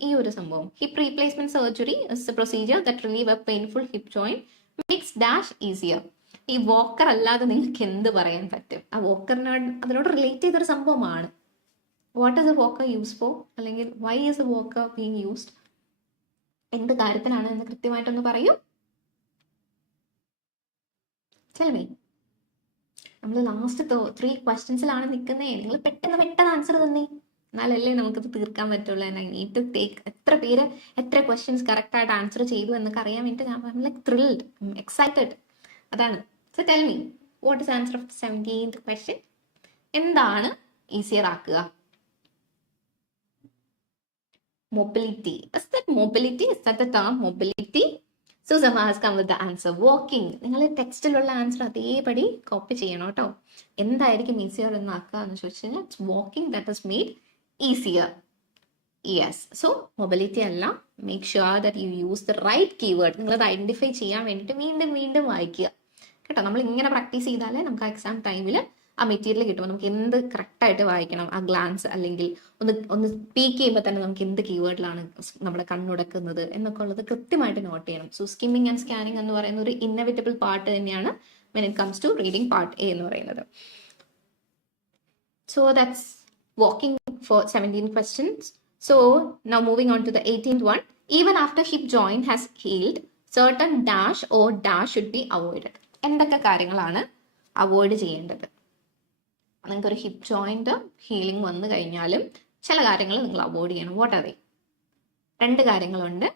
ഈ ഒരു സംഭവം? Hip replacement surgery is a procedure that relieve a painful hip joint makes dash easier. ഈ walker അല്ലാതെ നിങ്ങൾക്ക് എന്ത് പറയാൻ പറ്റും? ആ വോക്കറിനോട് അതിനോട് റിലേറ്റ് ചെയ്തൊരു സംഭവമാണ്. What is a walker use for, അല്ലെങ്കിൽ why is a walker being used? എന്ത് കാര്യത്തിനാണ് എന്ന് കൃത്യമായിട്ടൊന്ന് പറയൂ. ചെലവേ നമ്മൾ ലാസ്റ്റ് 3 ക്വസ്റ്റ്യൻസിലാണ് നിൽക്കുന്നത്. നിങ്ങൾ പെട്ടെന്ന് ആൻസർ തന്നേ, എന്നാലല്ലേ നമുക്കത് തീർക്കാൻ പറ്റുള്ളൂ. And I need to take എത്ര ക്വസ്റ്റ്യൻസ് കറക്റ്റായിട്ട് ആൻസർ ചെയ്തു എന്നൊക്കെ അറിയാൻ വേണ്ടി ഞാൻ ലൈക്ക് ത്രിൽഡ്, എക്സൈറ്റഡ്. അതാണ്. So tell me, what is answer of 17th question? എന്താണ് ഈസിയർ ആക്കുക? Mobility. Is that mobility? Is that the term mobility? Susama has come with the answer. Walking. നിങ്ങൾ ടെക്സ്റ്റിലുള്ള ആൻസർ അതേപടി കോപ്പി ചെയ്യണം കേട്ടോ. എന്തായിരിക്കും ഈസിയർ എന്നാക്കുക എന്ന് ചോദിച്ചു കഴിഞ്ഞാൽ walking that is made easier. Yes. So mobility അല്ല. Make sure that you use the right keyword. നിങ്ങളത് ഐഡന്റിഫൈ ചെയ്യാൻ വേണ്ടിയിട്ട് വീണ്ടും വീണ്ടും വായിക്കുക കേട്ടോ. നമ്മൾ ഇങ്ങനെ പ്രാക്ടീസ് ചെയ്താലേ നമുക്ക് എക്സാം ടൈമിൽ ആ മെറ്റീരിയൽ കിട്ടുമ്പോൾ നമുക്ക് എന്ത് കറക്റ്റായിട്ട് വായിക്കണം, ആ ഗ്ലാൻസ് അല്ലെങ്കിൽ ഒന്ന് സ്പീക്ക് ചെയ്യുമ്പോൾ തന്നെ നമുക്ക് എന്ത് കീവേഡിലാണ് നമ്മുടെ കണ്ണുടക്കുന്നത് എന്നൊക്കെ ഉള്ളത് കൃത്യമായിട്ട് നോട്ട് ചെയ്യണം. സോ സ്കിമ്മിങ് ആൻഡ് സ്കാനിങ് എന്ന് പറയുന്ന ഒരു ഇന്നവിറ്റബിൾ പാർട്ട് തന്നെയാണ് when it comes to reading part A എന്ന് പറയുന്നത്. So that's walking for 17 questions. So now moving on to the 18th one. Even after hip joint has healed, certain dash or dash should be avoided. എന്തൊക്കെ കാര്യങ്ങളാണ് അവോയ്ഡ് ചെയ്യേണ്ടത്? നിങ്ങൾക്കൊരു hip joint healing വന്നു കഴിഞ്ഞാലും ചില കാര്യങ്ങൾ നിങ്ങൾ അവോയ്ഡ് ചെയ്യണം. What are they? 2 കാര്യങ്ങളുണ്ട്.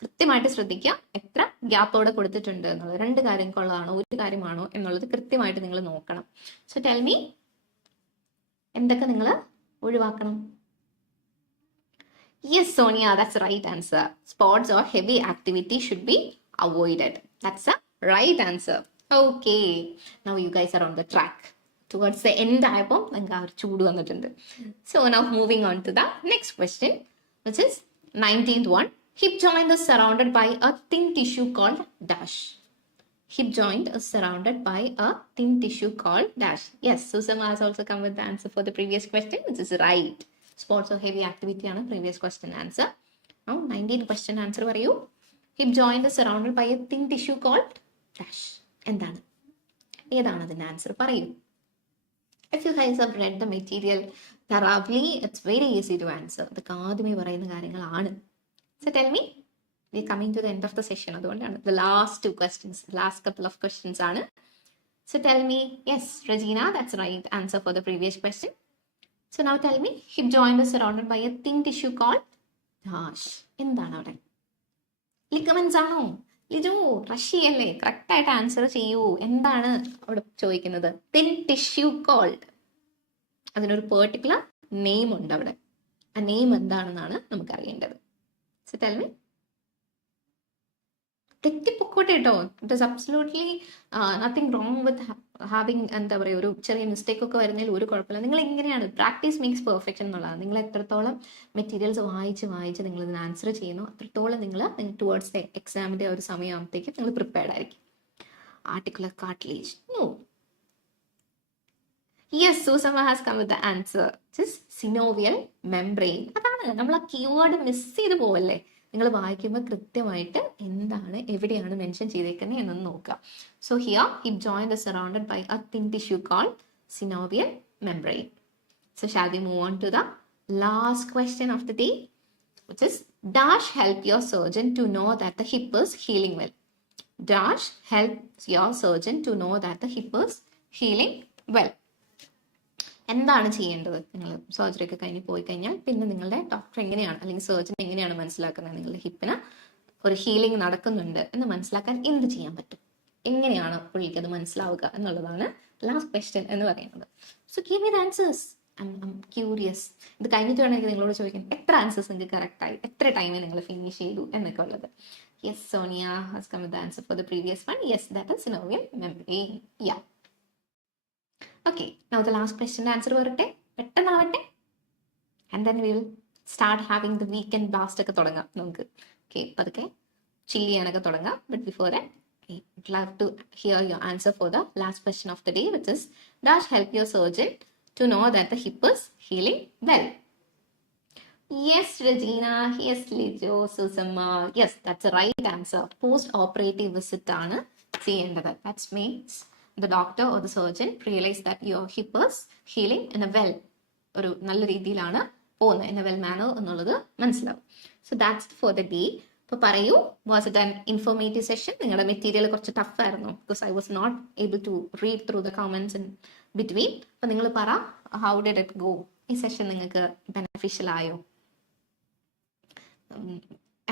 കൃത്യമായിട്ട് ശ്രദ്ധിക്കുക എത്ര ഗ്യാപ്പ് അവിടെ കൊടുത്തിട്ടുണ്ട് എന്നുള്ളത്. 2 കാര്യങ്ങളുള്ളതാണോ 1 കാര്യമാണോ എന്നുള്ളത് കൃത്യമായിട്ട് നിങ്ങൾ നോക്കണം. സോ ടെൽ മീ, എന്തൊക്കെ നിങ്ങൾ ഒഴിവാക്കണം? Yes, Sonia, that's the right answer. Sports or heavy activity should be avoided. That's the right answer. Okay, now you guys are on the track. Towards the end ആയപ്പോൾ നിങ്ങൾക്ക് ആ ഒരു ചൂട് വന്നിട്ടുണ്ട്. So now moving on to the next question, which is 19th one. Hip joint is surrounded by a thin tissue called dash. Hip joint is surrounded by a thin tissue called dash. Yes, Susama has also come with the answer for the previous question, which is right. Sports or heavy activity ആണ് previous question answer. Now 19th question answer പറയൂ. Hip joint is surrounded by a thin tissue called dash. എന്താണ്? ഏതാണ് അതിന്റെ ആൻസർ? പറയൂ. If you guys have read the material thoroughly, it's very easy to answer. ഇത് ആദ്യമേ പറയുന്ന കാര്യങ്ങളാണ്. So tell me, we're coming to the end of the session. അതുകൊണ്ടാണ് the last 2 questions, last couple of questions ആണ്. So tell me, yes, Regina, that's right answer for the previous question. So now tell me, hip joint is surrounded by a thin tissue called dash. എന്താണ് അവിടെ? ലിഗമെന്റ്സ് ആണോ? ലിജു, റഷി അല്ലേ? കറക്റ്റ് ആയിട്ട് ആൻസർ ചെയ്യൂ. എന്താണ് അവിടെ ചോദിക്കുന്നത്? Thin tissue called. അതിനൊരു പെർട്ടിക്കുലർ നെയിം ഉണ്ട് അവിടെ. ആ നെയിം എന്താണെന്നാണ് നമുക്ക് അറിയേണ്ടത്. So tell me. തെറ്റിപ്പൊക്കോട്ടെ കേട്ടോ. It is absolutely nothing wrong with having എന്താ പറയുക, ഒരു ചെറിയ മിസ്റ്റേക്ക് ഒക്കെ വരുന്നതിൽ ഒരു കുഴപ്പമില്ല. നിങ്ങൾ എങ്ങനെയാണ് പ്രാക്ടീസ് മേക്സ് പെർഫെക്ഷൻ എന്നുള്ളതാണ്. നിങ്ങൾ എത്രത്തോളം മെറ്റീരിയൽസ് വായിച്ച് നിങ്ങൾ ഇതിന് ആൻസർ ചെയ്യുന്നു അത്രത്തോളം നിങ്ങൾ ടുവേർഡ്സ് ദ എക്സാമിൻ്റെ ഒരു സമയമാകുമ്പോഴത്തേക്കും നിങ്ങൾ പ്രിപ്പയർഡ് ആയിരിക്കും. Articular cartilage. Yes, Susamma has come with the answer. Synovial membrane. അതാണ് നമ്മൾ ആ കീവേഡ് മിസ് ചെയ്ത് പോവല്ലേ. നിങ്ങൾ വായിക്കുമ്പോൾ കൃത്യമായിട്ട് എന്താണ് എവിടെയാണ് മെൻഷൻ ചെയ്തേക്കുന്നത് എന്നൊന്ന് നോക്കുക. So here hip joint is surrounded by a thin tissue called synovial membrane. So shall we move on to the last question of the day, which is dash help your surgeon to know that the hip is healing well. Dash helps your surgeon to know that the hip is healing well. എന്താണ് ചെയ്യേണ്ടത്? നിങ്ങൾ സർജറി ഒക്കെ കഴിഞ്ഞ് പോയി കഴിഞ്ഞാൽ പിന്നെ നിങ്ങളുടെ ഡോക്ടർ എങ്ങനെയാണ് അല്ലെങ്കിൽ സർജൻ എങ്ങനെയാണ് മനസ്സിലാക്കുന്നത് നിങ്ങളുടെ ഹിപ്പിന് ഒരു ഹീലിംഗ് നടക്കുന്നുണ്ട് എന്ന് മനസ്സിലാക്കാൻ എന്ത് ചെയ്യാൻ പറ്റും? എങ്ങനെയാണ് പുള്ളിക്ക് അത് മനസ്സിലാവുക എന്നുള്ളതാണ് ലാസ്റ്റ് ക്വസ്റ്റ്യൻ എന്ന് പറയുന്നത്. So give me the answers. I M curious. ഇത് കഴിഞ്ഞിട്ട് വേണമെങ്കിൽ നിങ്ങളോട് ചോദിക്കാൻ എത്ര ആൻസേഴ്സ് നിങ്ങൾക്ക് കറക്റ്റായി, എത്ര ടൈമിൽ നിങ്ങൾ ഫിനിഷ് ചെയ്തു എന്നൊക്കെ ഉള്ളത്. Yes, Sonia has come with the answer for the previous one. Yes, that is synovial membrane. Yeah. Okay, now the last question answer വരട്ടെ, പെട്ടെന്നാവട്ടെ. And then we will start having the weekend blast ഒക്കെ തുടങ്ങാം നമുക്ക്. Okay, പതുക്കെ ചില്ല് ചെയ്യാനൊക്കെ തുടങ്ങാം. But before that, I would love to hear your answer for the last question of the day, which is dash help your surgeon to know that the hip is healing well. Yes, Regina. Yes, Lijo, Susama. Yes, that's the right answer. Post-operative visit ആണ് ചെയ്യേണ്ടത്. That means the doctor or the surgeon realize that your hip is healing in a well, ഒരു നല്ല രീതിയിലാണ് പോകുന്നത്, in a well manner എന്നുള്ളത് മനസ്സിലാവും. So that's for the day. അപ്പോൾ പറയൂ, was it an informative session? നിങ്ങളുടെ മെറ്റീരിയൽ കുറച്ച് ടഫ് ആയിരുന്നു because I was not able to read through the comments in between. അപ്പോൾ നിങ്ങൾ പറ, how did it go? ഈ സെഷൻ നിങ്ങൾക്ക് ബെനിഫിഷ്യൽ ആയോ?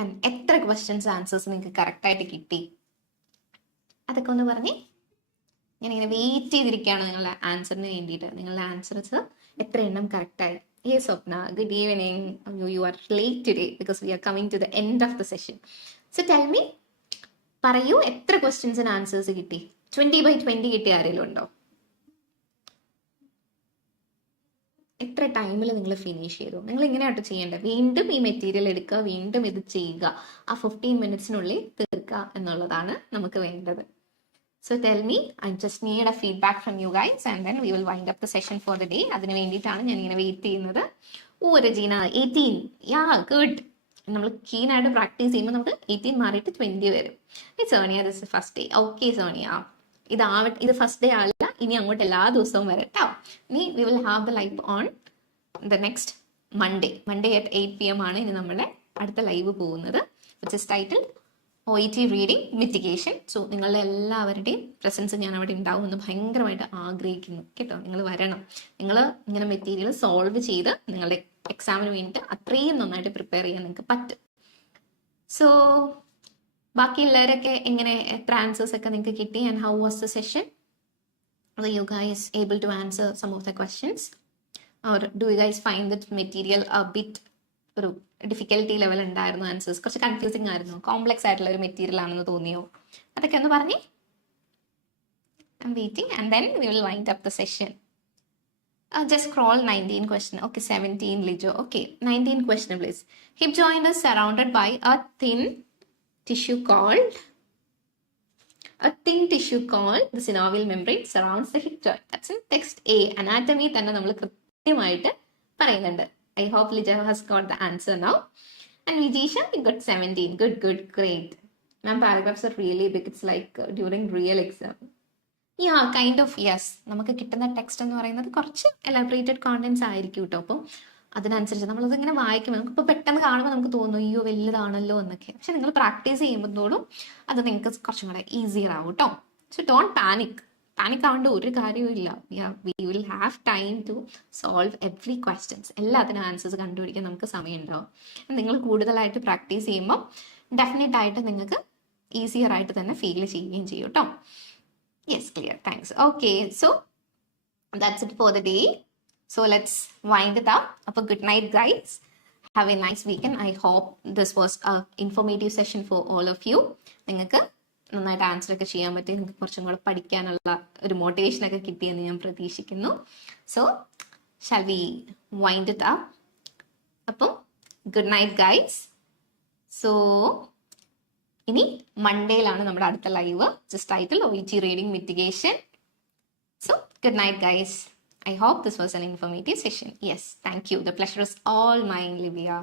ആൻഡ് എത്ര ക്വസ്റ്റ്യൻസ് ആൻസേഴ്സ് നിങ്ങൾക്ക് കറക്റ്റായിട്ട് കിട്ടി? അതൊക്കെ ഒന്ന് പറഞ്ഞേ. ഞാനിങ്ങനെ വെയിറ്റ് ചെയ്തിരിക്കുകയാണ് നിങ്ങളുടെ ആൻസറിന് വേണ്ടിയിട്ട്. നിങ്ങളുടെ ആൻസേഴ്സ് എത്ര എണ്ണം കറക്റ്റായി? Hey Swapna, good evening. You are late today because we are coming to the end of the session. So tell me, പറയൂ, എത്ര ക്വസ്റ്റ്യൻസിന് ആൻസേഴ്സ് കിട്ടി? 20/20 കിട്ടിയ ആരെങ്കിലും ഉണ്ടോ? എത്ര ടൈമിൽ നിങ്ങൾ ഫിനിഷ് ചെയ്തു? നിങ്ങൾ ഇങ്ങനെയാട്ടോ ചെയ്യേണ്ടത്. വീണ്ടും ഈ മെറ്റീരിയൽ എടുക്കുക, വീണ്ടും ഇത് ചെയ്യുക, ആ 15 മിനിറ്റ്സിനുള്ളിൽ തീർക്കുക എന്നുള്ളതാണ് നമുക്ക് വേണ്ടത്. So tell me, I just need a feedback from you guys and then we will wind up the session for the day. അതിന് വേണ്ടിയിട്ടാണ് ഞാൻ ഇങ്ങനെ വെയിറ്റ് ചെയ്യുന്നത്. രജീന 18. Yeah good. നമ്മൾ കീനായിട്ട് പ്രാക്ടീസ് ചെയ്യുമ്പോൾ നമുക്ക് 18 മാറിയിട്ട് 20 വരും. Sonia, this first day. Okay Sonia, ഇത് ഫസ്റ്റ് ഡേ അല്ല, ഇനി അങ്ങോട്ട് എല്ലാ ദിവസവും വരട്ടോ. ഇനി V will have the live on the next Monday at 8 PM ആണ് ഇനി നമ്മുടെ അടുത്ത ലൈവ് പോകുന്നത്. Which is title OET Reading Mitigation. So നിങ്ങളുടെ എല്ലാവരുടെയും പ്രസൻസ് ഞാൻ അവിടെ ഉണ്ടാവുമെന്ന് ഭയങ്കരമായിട്ട് ആഗ്രഹിക്കുന്നു കേട്ടോ. നിങ്ങൾ വരണം. നിങ്ങൾ ഇങ്ങനെ മെറ്റീരിയൽ സോൾവ് ചെയ്ത് നിങ്ങളുടെ എക്സാമിന് വേണ്ടിയിട്ട് അത്രയും നന്നായിട്ട് പ്രിപ്പയർ ചെയ്യാൻ നിങ്ങൾക്ക് പറ്റും. സോ ബാക്കിയുള്ളവരൊക്കെ എങ്ങനെ, എത്ര ആൻസേഴ്സ് ഒക്കെ നിങ്ങൾക്ക് കിട്ടി? And how was the session? Were you guys able to answer some of the questions? Or do you guys find that material a bit ഒരു ഡിഫിക്കൽട്ടി ലെവൽ ഉണ്ടായിരുന്നു? ആൻസേഴ്സ് കുറച്ച് കൺഫ്യൂസിങ് ആയിരുന്നു, കോംപ്ലക്സ് ആയിട്ടുള്ള ഒരു മെറ്റീരിയൽ ആണെന്ന് തോന്നിയോ? അതൊക്കെ ഒന്ന് പറഞ്ഞേ. I M waiting and then we will wind up the session. Just scroll 19 question. Okay, 17 Lijo. Okay, 19 question please. Hip joint is surrounded by a thin tissue called the synovial membrane surrounds the hip joint. That's in text A. Anatomy തന്നെ നമ്മൾ കൃത്യമായിട്ട് പറയുന്നുണ്ട്. I hope Lijo has got the answer now. And Vijisha, you got 17. Good, great. Ma'am, paragraphs are really big. It's like during real exam. Yeah, kind of, yes. നമുക്ക് കിട്ടുന്ന ടെക്സ്റ്റ് എന്ന് പറയുന്നത് കുറച്ച് elaborated contents ആയിരിക്കും കേട്ടോ. അപ്പം അതിനനുസരിച്ച് നമ്മളത് ഇങ്ങനെ വായിക്കുമ്പോൾ നമുക്കിപ്പോൾ പെട്ടെന്ന് കാണുമ്പോൾ നമുക്ക് തോന്നും അയ്യോ വലുതാണല്ലോ എന്നൊക്കെ. പക്ഷെ നിങ്ങൾ പ്രാക്ടീസ് ചെയ്യുമ്പോഴത്തോടും അത് നിങ്ങൾക്ക് കുറച്ചും കൂടെ ഈസിയർ ആവും കേട്ടോ. സോ ഡോണ്ട് പാനിക് ആവേണ്ട ഒരു കാര്യവും ഇല്ല. We will have time to solve every questions. എല്ലാത്തിനും ആൻസേഴ്സ് കണ്ടുപിടിക്കാൻ നമുക്ക് സമയം ഉണ്ടാവും. നിങ്ങൾ കൂടുതലായിട്ട് പ്രാക്ടീസ് ചെയ്യുമ്പോൾ ഡെഫിനറ്റ് ആയിട്ട് നിങ്ങൾക്ക് ഈസിയർ ആയിട്ട് തന്നെ ഫീൽ ചെയ്യുകയും ചെയ്യും കേട്ടോ. Yes, clear. Thanks. Okay, so that's it for the day. So let's wind it up. Have a good night, guys. Have a nice weekend. I hope this was a informative session for all of you. നിങ്ങൾക്ക് നന്നായിട്ട് ആൻസർ ഒക്കെ ചെയ്യാൻ പറ്റി, നിങ്ങൾക്ക് കുറച്ചും കൂടെ പഠിക്കാനുള്ള ഒരു മോട്ടിവേഷൻ ഒക്കെ കിട്ടിയെന്ന് ഞാൻ പ്രതീക്ഷിക്കുന്നു. So shall V wind it up? അപ്പം ഗുഡ് നൈറ്റ് ഗൈസ്. സോ ഇനി മൺഡേയിലാണ് നമ്മുടെ അടുത്ത live. Just title OET Reading Mitigation. So good night guys. I hope this was an informative session. Yes, thank you. The pleasure is all mine, Livia.